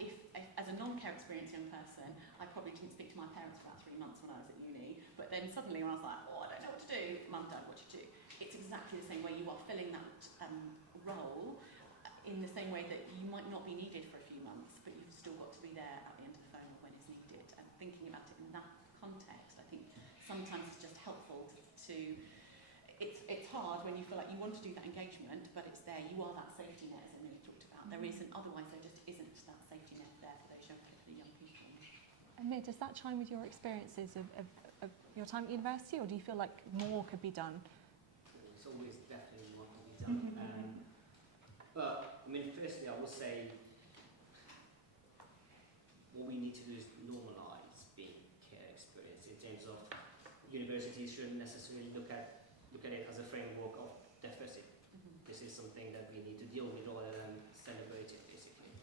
if as a non-care experienced young person, I probably didn't speak to my parents for about 3 months when I was at uni, but then suddenly when I was like, oh, I don't know what to do, Mum, Dad, what do you do? It's exactly the same way. You are filling that role in the same way that you might not be needed for a few months, but you've still got to be there at the end of the phone when it's needed. And thinking about it in that context, I think sometimes it's just helpful to, it's it's hard when you feel like you want to do that engagement, but it's there. You are that safety net, as Emily talked about. There isn't, otherwise there just isn't that safety net there for those young, particularly young people. And Mir, does that chime with your experiences of your time at university, or do you feel like more could be done? There's always definitely more to be done. But, I mean, firstly, I would say what we need to do is normalise being care experience in terms of universities shouldn't necessarily look at it as a framework of deficit. This is something that we need to deal with rather than celebrate it, basically.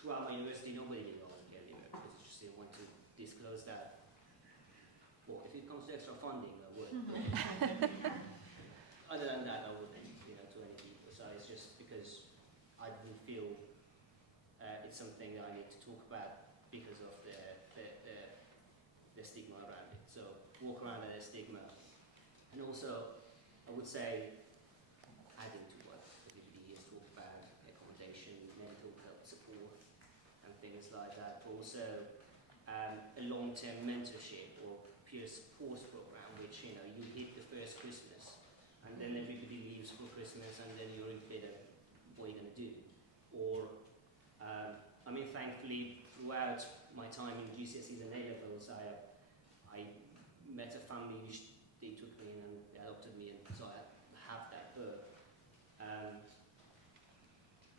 Throughout my university, nobody did knowledge care anyway because they just didn't want to disclose that. Well, if it comes to extra funding, I would. Other than that, I wouldn't, to any people. So it's just because I didn't feel it's something that I need to talk about because of the stigma around it. So walk around with the stigma. And also, I would say, adding to what everybody has talked about, accommodation, mental health support, and things like that. But also, a long-term mentorship or peer support program, which, you hit the first Christmas, and then everybody leaves for Christmas, and then you're a bit of, what are you going to do? Or, thankfully, throughout my time in GCSEs and A-levels, I met a family which they took me in and they adopted me, and so I have that. But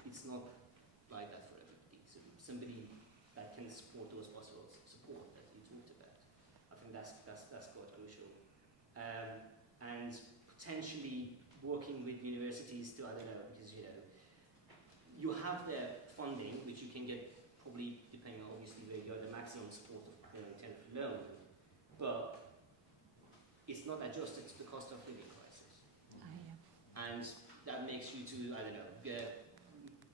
it's not like that for everybody. So somebody that can support those possible support that you talked about, I think that's quite crucial. And potentially working with universities to, I don't know, because you have the funding which you can get probably depending on obviously where you go, the maximum support of in terms of loan, but it's not adjusted to the cost of living crisis. And that makes you to, I don't know, get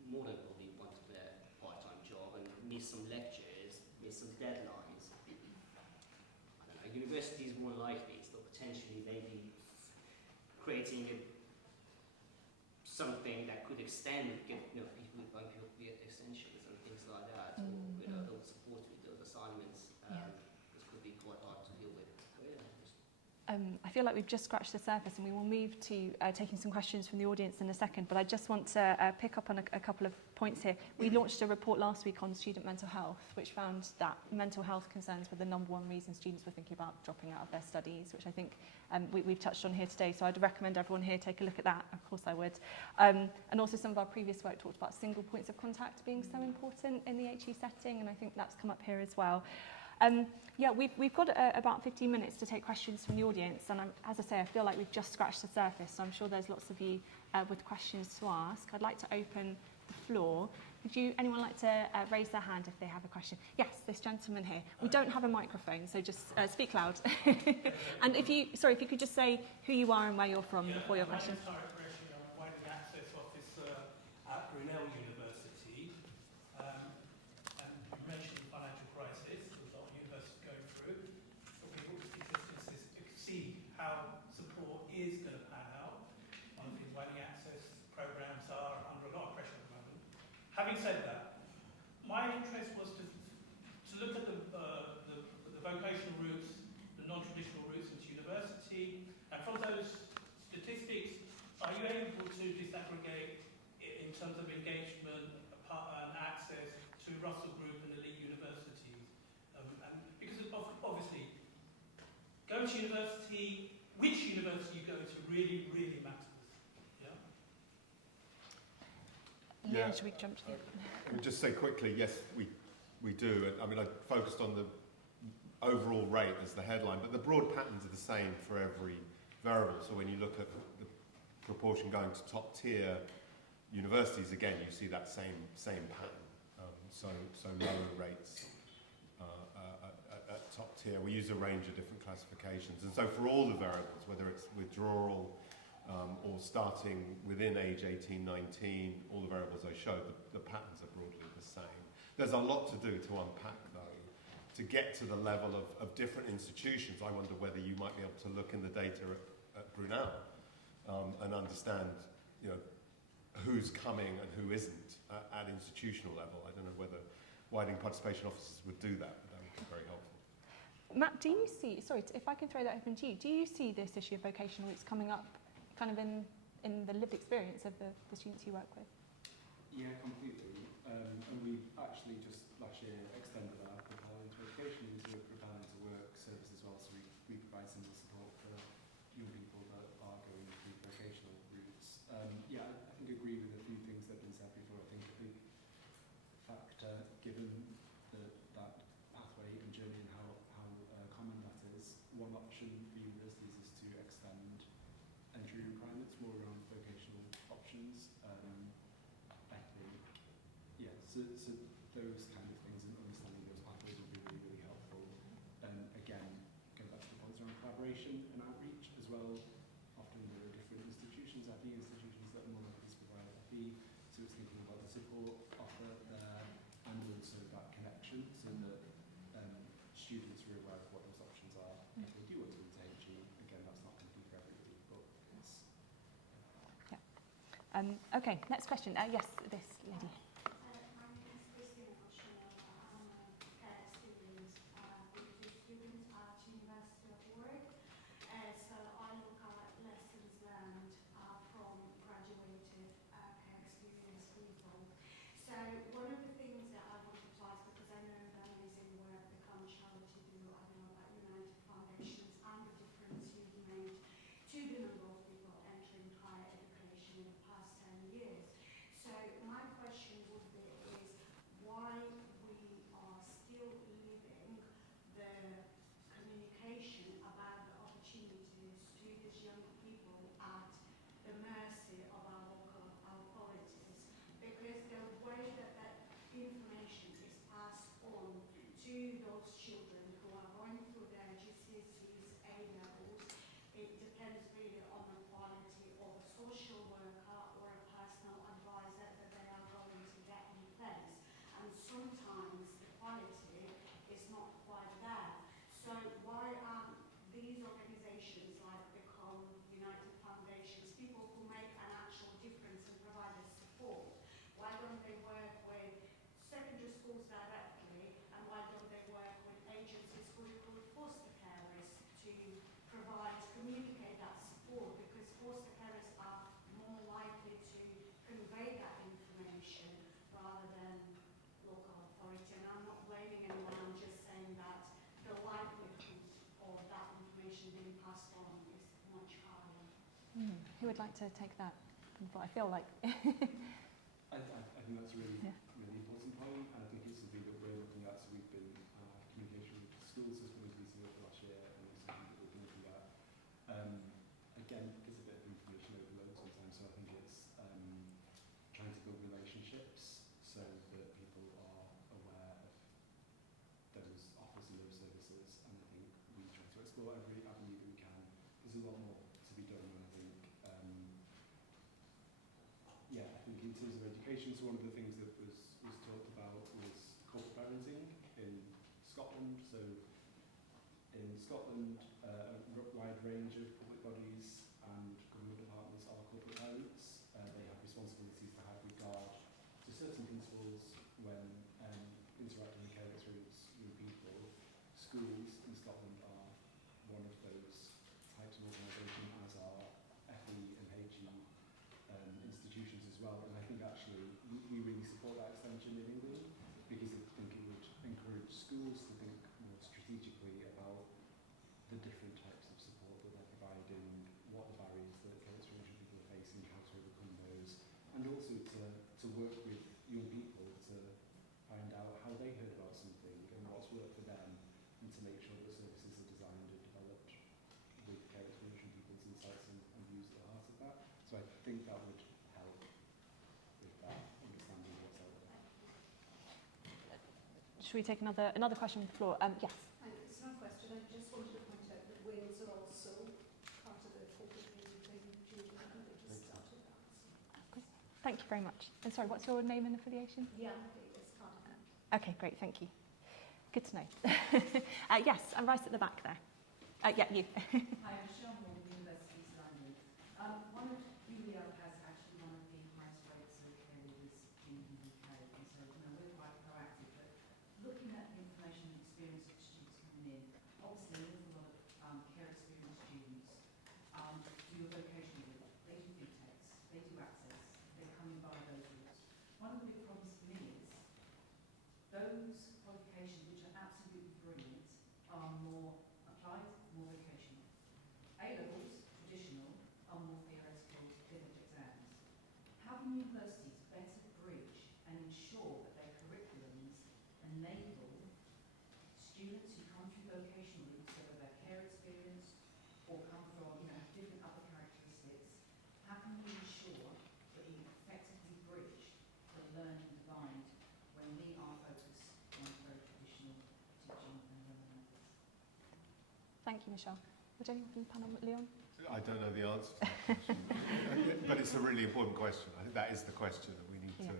more than probably want a part-time job and miss some lectures, miss some deadlines. I don't know, universities won't like this, but potentially maybe creating something that could extend, people with extensions and things like that, or help support with those assignments. This could be quite hard to deal with. I feel like we've just scratched the surface, and we will move to taking some questions from the audience in a second, but I just want to pick up on a couple of points here. We launched a report last week on student mental health, which found that mental health concerns were the number one reason students were thinking about dropping out of their studies, which I think we've touched on here today, so I'd recommend everyone here take a look at that. Of course I would. And also some of our previous work talked about single points of contact being so important in the HE setting, and I think that's come up here as well. We've got about 15 minutes to take questions from the audience, and as I say, I feel like we've just scratched the surface, so I'm sure there's lots of you with questions to ask. I'd like to open the floor. Would anyone like to raise their hand if they have a question? Yes, this gentleman here. We don't have a microphone, so just speak loud. And if you could just say who you are and where you're from before your question. I'm Widening Access Officer at Brunel University. And you mentioned the financial crisis that a lot of universities go through. But we would be interested to see how support is going to pan out. One of the widening access programs are under a lot of pressure at the moment. Having said that, my interest was to look at the vocational routes, the non-traditional routes into university, and from those statistics, are you able to disaggregate in terms of engagement and access to Russell Group and elite universities? And because obviously, going to university, which university you go to really, really matters. Yeah, should we jump to you? Let me just say quickly, yes, we do. I mean, I focused on the overall rate as the headline, but the broad patterns are the same for every variable. So when you look at the proportion going to top tier universities, again, you see that same pattern. So lower rates at top tier. We use a range of different classifications, and so for all the variables, whether it's withdrawal or starting within age 18, 19, all the variables I showed, the patterns are broadly the same. There's a lot to do to unpack, though, to get to the level of different institutions. I wonder whether you might be able to look in the data at Brunel and understand, who's coming and who isn't at institutional level. I don't know whether widening participation officers would do that, but that would be very helpful. Matt, do you see, sorry, if I can throw that open to you, do you see this issue of vocational routes coming up kind of in the lived experience of the students you work with? Yeah, completely. And we actually just last year extended our Propel into Education into a Propel into Work service as well, so we provide similar support for young people that are going through vocational routes. Yeah, I think I agree with a few things that have been said before. I think a big factor, given that pathway and journey and how common that is, one option for universities is to extend entry requirements more around vocational options. I think, yeah, so those kind of things and understanding those pathways will be really, really helpful. Again, going back to the points around collaboration and outreach as well. Often there are different institutions, FE institutions that are more likely to provide FE, so it's thinking about the support offer there and also that connection so that students are aware of what those options are. If they do want to retain G, again, that's not going to be for everybody, but it's... Okay, next question. Yes, this lady. My name is Christina Bushnell. I'm a care student with two students at University of Warwick. So I look at lessons learned from graduated care experience people. So one of the things that I wanted to ask, because I know the amazing work the Come Charity do, I know about United Foundations and the difference you've made to the number of people entering higher education in the past 10 years. So my question would be is why we are still leaving the communication about the opportunities to these young people at the mercy of our local authorities, because the way that that information is passed on to those children who are going through their GCSEs, A levels, it depends really on the quality of a social worker or a personal advisor that they are going to get in place. And sometimes the quality is not quite there. So why aren't these organizations like Become, United Foundations, people who make an actual difference and provide the support, why don't they work with secondary schools directly, and why don't they work with agencies who recruit foster carers to communicate that support, because foster carers are more likely to convey that information rather than local authority. And I'm not blaming anyone, I'm just saying that the likelihood of that information being passed on is much higher. Who would like to take that? I feel like... I think that's a really, really important point, and I think it's something that we're looking at. So we've been communication with the school system as we see over the last year, and it's something that we've been looking at. Again, there's a bit of information overload sometimes, so I think it's trying to build relationships so that people are aware of those offers and those services, and I think we try to explore every avenue that we can. There's a lot more to be done, and I think yeah, I think in terms of education, so one of the things that was talked about was corporate parenting in Scotland. So in Scotland, a wide range of public bodies and government departments are corporate parents. They have responsibilities to have regard to certain principles when interacting with care experience young people. Schools in Scotland are one of those types of organisation, as are FE and HE institutions as well, and I think actually we really support that extension in England, because I think it would encourage schools to think more strategically about the different types of support that they're providing, what the barriers that care experience people are facing, how to overcome those, and also to work with young people to find out how they heard about something and what's worked for them, and to make sure that services are designed and developed with care experience people's insights and views at the heart of that. So I think that would help with that understanding what's out there. Should we take another question from the floor? Yes. It's not a question, I just wanted to point out that Wales are also part of the corporate community during that, and they just started that. Okay. Thank you very much. And sorry, what's your name and affiliation? Yeah, it's part of that. Okay, great, thank you. Good to know. Yes, I'm right at the back there. Yeah, you. Hi, I'm Michelle Moore with University of London. One of UWL has actually one of the highest rates of care leavers in the UK, and so we're quite proactive. But looking at the information and experience of students coming in, those qualifications which are absolutely brilliant are more applied, more vocational. A-levels, traditional, are more theoretical, village exams. How can universities better bridge and ensure that their curriculums enable students who come through vocational routes, whether they're care experience or come from, have different other characteristics, how can we ensure that we effectively bridge the learning divide when we are focused on very traditional teaching and learning methods? Thank you, Michelle. Would anyone from the panel, Leon? I don't know the answer to that question, but it's a really important question. I think that is the question that we need to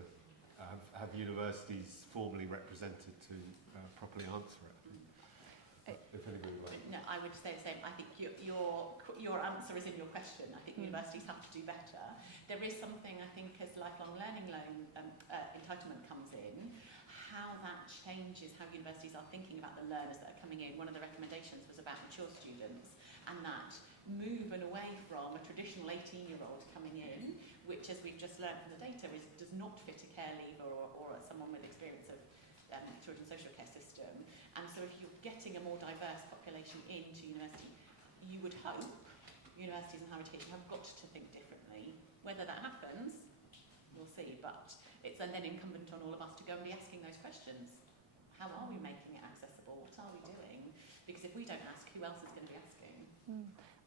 have universities formally represented to properly answer it. If anybody would like. No, I would say the same. I think your answer is in your question. I think universities have to do better. There is something, I think, as lifelong learning loan entitlement comes in, how that changes how universities are thinking about the learners that are coming in. One of the recommendations was about mature students, and that move and away from a traditional 18-year-old coming in, which, as we've just learned from the data, does not fit a care leaver or someone with experience of children's social care system. And so if you're getting a more diverse population into university, you would hope universities and higher education have got to think differently. Whether that happens, we'll see, but it's then incumbent on all of us to go and be asking those questions. How are we making it accessible? What are we doing? Because if we don't ask, who else is going to be asking?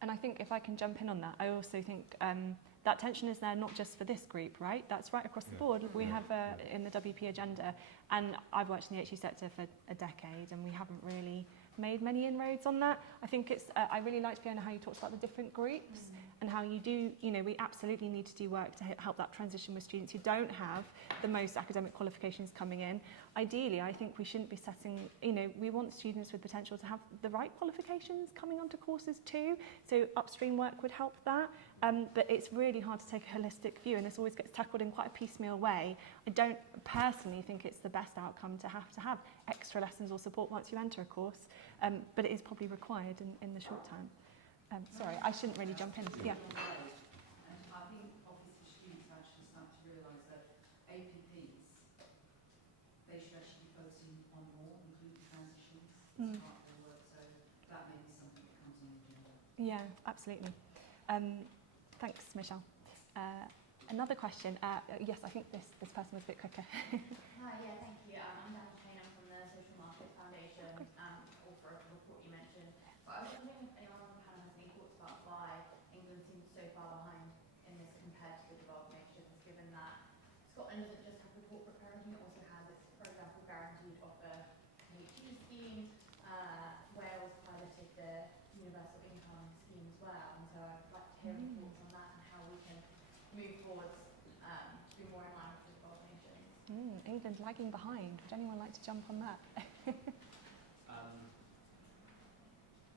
And I think if I can jump in on that, I also think that tension is there not just for this group, right? That's right across the board. We have in the WP agenda, and I've worked in the HE sector for a decade, and we haven't really made many inroads on that. I think it's, I really liked, Fiona, how you talked about the different groups and how you do, we absolutely need to do work to help that transition with students who don't have the most academic qualifications coming in. Ideally, I think we shouldn't be setting, we want students with potential to have the right qualifications coming onto courses too. So upstream work would help that. But it's really hard to take a holistic view, and this always gets tackled in quite a piecemeal way. I don't personally think it's the best outcome to have extra lessons or support once you enter a course, but it is probably required in the short term. Sorry, I shouldn't really jump in. Yeah. And I think obviously students actually start to realise that APPs, they should actually be focusing on more, including transitions as part of their work, so that may be something that comes on the agenda. Yeah, absolutely. Thanks, Michelle. Another question. Yes, I think this person was a bit quicker. Hi, yeah, thank you. I'm Dan Shane, I'm from the Social Market Foundation, all for a report you mentioned. But I was wondering if anyone on the panel has any thoughts about why England seems so far behind in this compared to the developed nations, given that Scotland doesn't just have corporate parenting, it also has its, for example, guaranteed offer HE scheme. Wales piloted the universal income scheme as well, and so I'd like to hear your thoughts on that and how we can move forwards to be more in line with the developed nations. England lagging behind. Would anyone like to jump on that?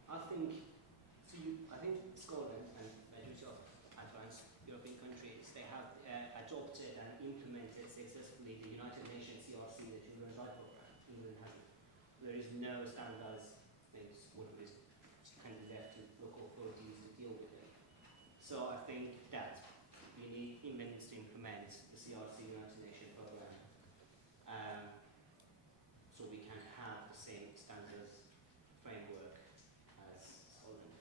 I think Scotland and majority of advanced European countries, they have adopted and implemented successfully the United Nations CRC, the Children's Rights Program. England hasn't. There is no standardized things what is kind of left to local authorities to deal with it. So I think that we need England to implement the CRC United Nations program, so we can have the same standards framework as Scotland.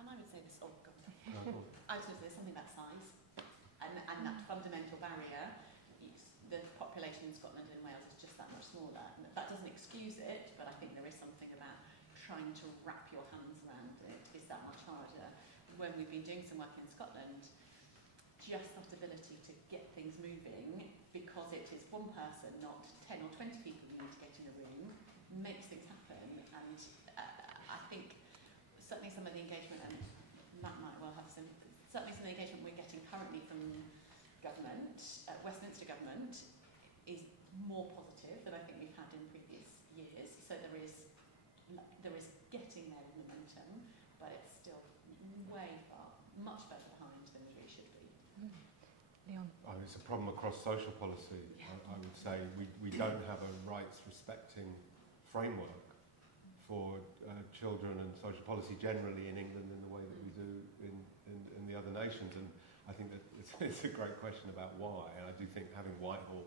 And I would say this, I was going to say something about size and that fundamental barrier. The population in Scotland and Wales is just that much smaller. And that doesn't excuse it, but I think there is something about trying to wrap your hands around it is that much harder. When we've been doing some work in Scotland, just that ability to get things moving, because it is one person, not 10 or 20 people you need to get in a room, makes things happen. And I think certainly some of the engagement, and Matt might well have certainly some of the engagement we're getting currently from government, Westminster government, is more positive than I think we've had in previous years. So there is getting there in momentum, but it's still much further behind than it really should be. Leon. It's a problem across social policy. I would say we don't have a rights respecting framework for children and social policy generally in England in the way that we do in the other nations. And I think that it's a great question about why. And I do think having Whitehall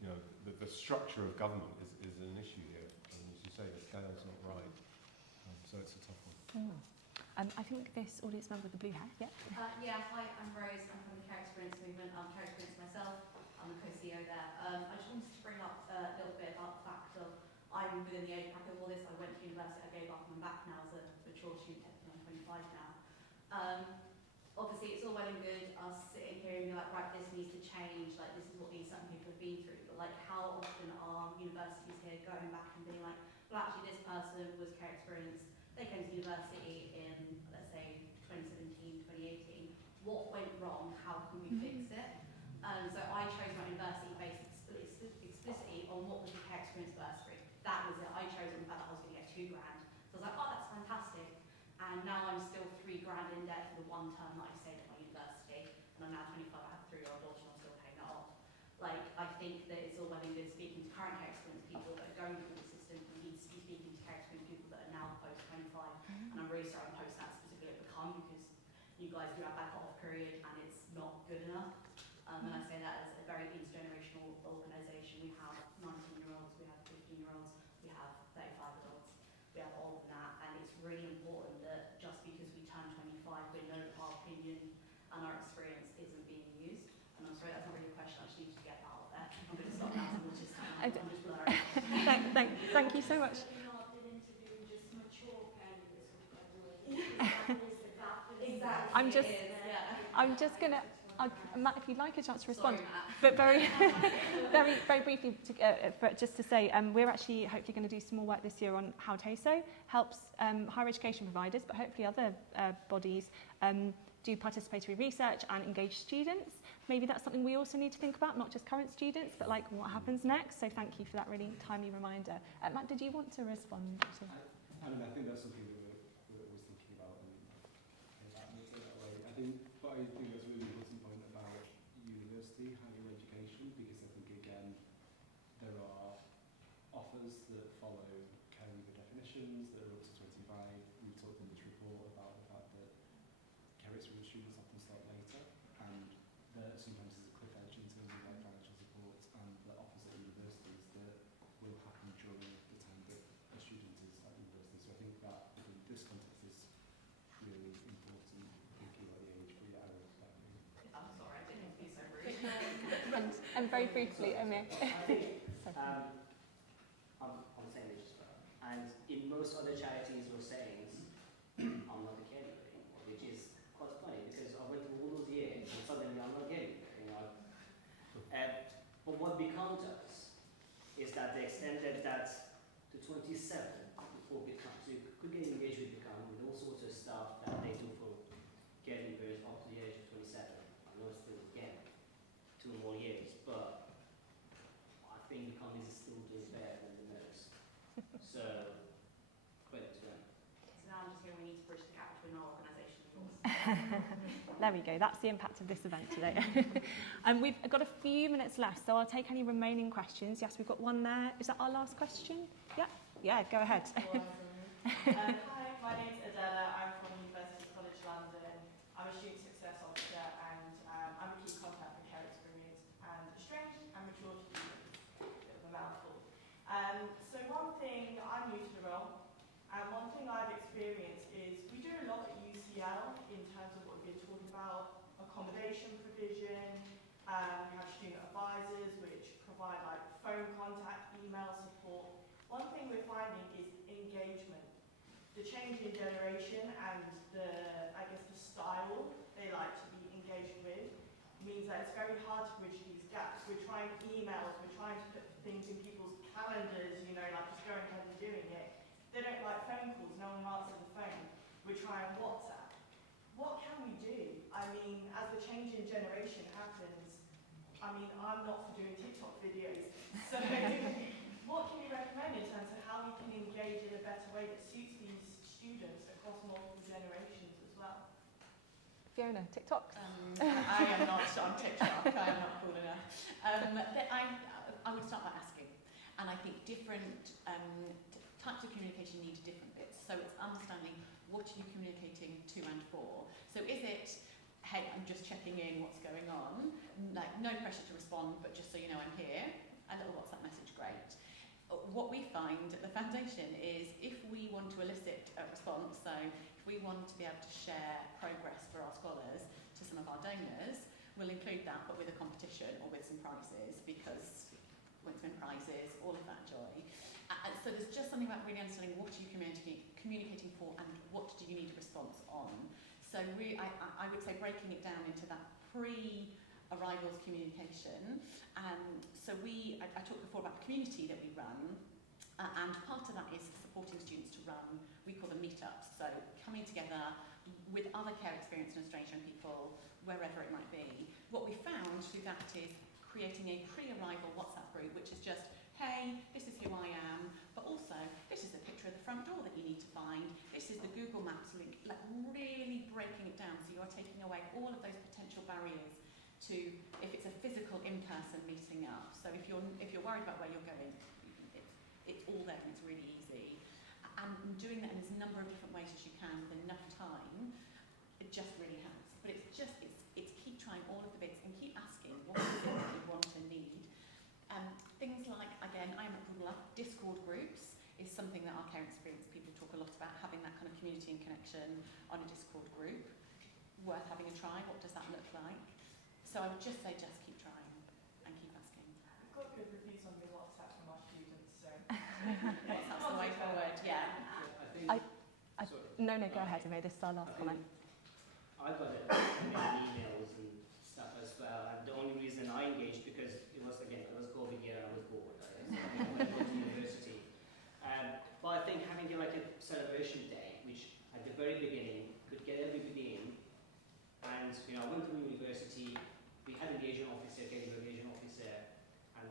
you know, the structure of government is an issue here. And as you say, the scale's not right. So it's a tough one. I think this audience member with the blue hair, yeah. Hi, I'm Rose. I'm from the Care Experience Movement. I'm Care Experience myself. I'm the co-CEO there. I just wanted to bring up a little bit about the fact of I'm within the age bracket of all this. I went to university, I gave up, and I'm back now as a mature student. I'm 25 now. Obviously, it's all well and good us sitting here and be like, right, this needs to change. Like, this is what these certain people have been through. But like, how often are universities here going back and being like, well, actually, this person was care experienced. They came to university in, let's say, 2017, 2018. What went wrong? How can we fix it? So I chose my university based explicitly on what was the care experience bursary. That was it. I chose it on the fact that I was going to get £2 grand. So I was like, oh, that's fantastic. And now I'm still £3 grand in debt for the one term that I stayed at my university. And I'm now 25, I have a 3-year-old daughter and I'm still paying that off. Like, I think that it's all well and good speaking to current care experience people that are going through the system. We need to be speaking to care experience people that are now post-25. And I'm really sorry I'm post that specifically at Become because you guys do have that cut-off period and it's not good enough. And I say that as a very intergenerational organisation. We have 19-year-olds, we have 15-year-olds, we have 35 adults, we have older than that, and it's really important that just because we turn 25, we know that our opinion and our experience isn't being used. And I'm sorry, that's not really a question, I just need to get that out there. I'm going to stop now, so just, I'm just blurring. Thank you so much. I'm just gonna. Matt, if you'd like a chance to respond, but very briefly, just to say, we're actually hopefully going to do some more work this year on how TASO helps higher education providers, but hopefully other bodies do participatory research and engage students. Maybe that's something we also need to think about, not just current students, but like what happens next. So thank you for that really timely reminder. Matt, did you want to respond to? I think that's something that we're always thinking about, and that way. I think that's a really important point about university, higher education, because I think again there are offers that follow care leaver definitions that are up to 25. We've talked in this report about the fact that care experience students often start later, and there sometimes is a cliff edge in terms of like financial support and the offers at universities that will happen during the time that a student is at university. So I think that in this context is really important, thinking about the age, but yeah, I would definitely. I'm sorry, I didn't mean to be so rude. And very briefly, Amir. I'm on the same age as well. And in most other charities or sayings, I'm not a care leaver anymore, which is quite funny because I went through all those years and suddenly I'm not a care leaver, you know. But what Become does is that they extended that to 27 before Become. So you could get engaged with Become with all sorts of stuff that they do for care leavers up to the age of 27. I know it's still, again, 2 more years, but I think Become is still doing better than the most. So, credit to them. So now I'm just hearing we need to bridge the gap between our organisation and yours. There we go. That's the impact of this event today. We've got a few minutes left, so I'll take any remaining questions. Yes, we've got one there. Is that our last question? Yeah. Yeah, go ahead. Hi, my name's Adela. I'm from University College London. I'm a student success officer and I'm a key contact for care experience and a strange and mature student. Bit of a mouthful. So one thing, I'm new to the role, and one thing I've experienced is we do a lot at UCL in terms of what we've been talking about, accommodation provision. We have student advisors which provide like phone contact, email support. One thing we're finding is engagement. The changing generation and the style they like to be engaged with means that it's very hard to bridge these gaps. We're trying emails, we're trying to put things in people's calendars, you know, like just going ahead and doing it. They don't like phone calls, no one answers the phone. We're trying WhatsApp. What can we do? I mean, as the changing generation happens, I mean, I'm not for doing TikTok videos, so what can you recommend in terms of how we can engage in a better way that suits these students across multiple generations as well? Fiona, TikTok? I am not on TikTok, I'm not cool enough. I would start by asking, and I think different types of communication need different bits. So it's understanding what are you communicating to and for. So is it, hey, I'm just checking in, what's going on? Like, no pressure to respond, but just so you know I'm here. a little WhatsApp message, great. What we find at the foundation is if we want to elicit a response, so if we want to be able to share progress for our scholars to some of our donors, we'll include that, but with a competition or with some prizes, because points win prizes, all of that joy. And so there's just something about really understanding what are you communicating for and what do you need a response on. So really, I would say breaking it down into that pre-arrivals communication. So I talked before about the community that we run, and part of that is supporting students to run, we call them meetups, so coming together with other care experience and strange young people, wherever it might be. What we found through that is creating a pre-arrival WhatsApp group, which is just, hey, this is who I am, but also this is the picture of the front door that you need to find, this is the Google Maps link, like really breaking it down so you are taking away all of those potential barriers to, if it's a physical in-person meeting up. So if you're worried about where you're going, it's all there and it's really easy. And doing that in as number of different ways as you can with enough time, it just really helps. But it's keep trying all of the bits and keep asking what is it that you want and need. Things like, again, I'm at Google Up, Discord groups is something that our care experience people talk a lot about, having that kind of community and connection on a Discord group. Worth having a try. What does that look like? So I would just say just keep trying and keep asking. We've got good reviews on the WhatsApp from our students, so WhatsApp's the way forward, yeah. No, go ahead, Amy. This is our last comment. I got many emails and stuff as well, and the only reason I engaged because it was COVID year, I was bored. So I went to university. But I think having like a celebration day, which at the very beginning could get everybody in, and I went to university, we had a liaison officer, getting a liaison officer, and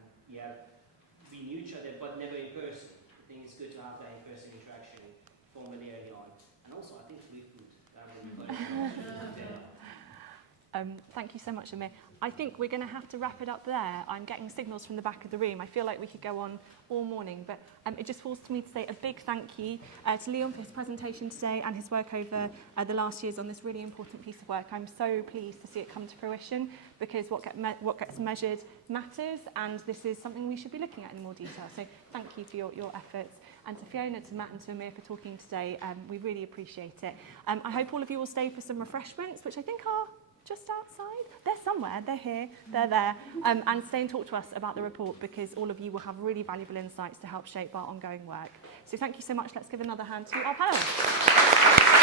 we knew each other, but never in person. I think it's good to have that in-person interaction formally early on. And also, I think free food. Thank you so much, Amir. I think we're going to have to wrap it up there. I'm getting signals from the back of the room. I feel like we could go on all morning, but it just falls to me to say a big thank you to Leon for his presentation today and his work over the last years on this really important piece of work. I'm so pleased to see it come to fruition because what gets measured matters, and this is something we should be looking at in more detail. So thank you for your efforts. And to Fiona, to Matt and to Amir for talking today. We really appreciate it. I hope all of you will stay for some refreshments, which I think are just outside. They're somewhere, they're here, they're there. And stay and talk to us about the report because all of you will have really valuable insights to help shape our ongoing work. So thank you so much. Let's give another hand to our panel.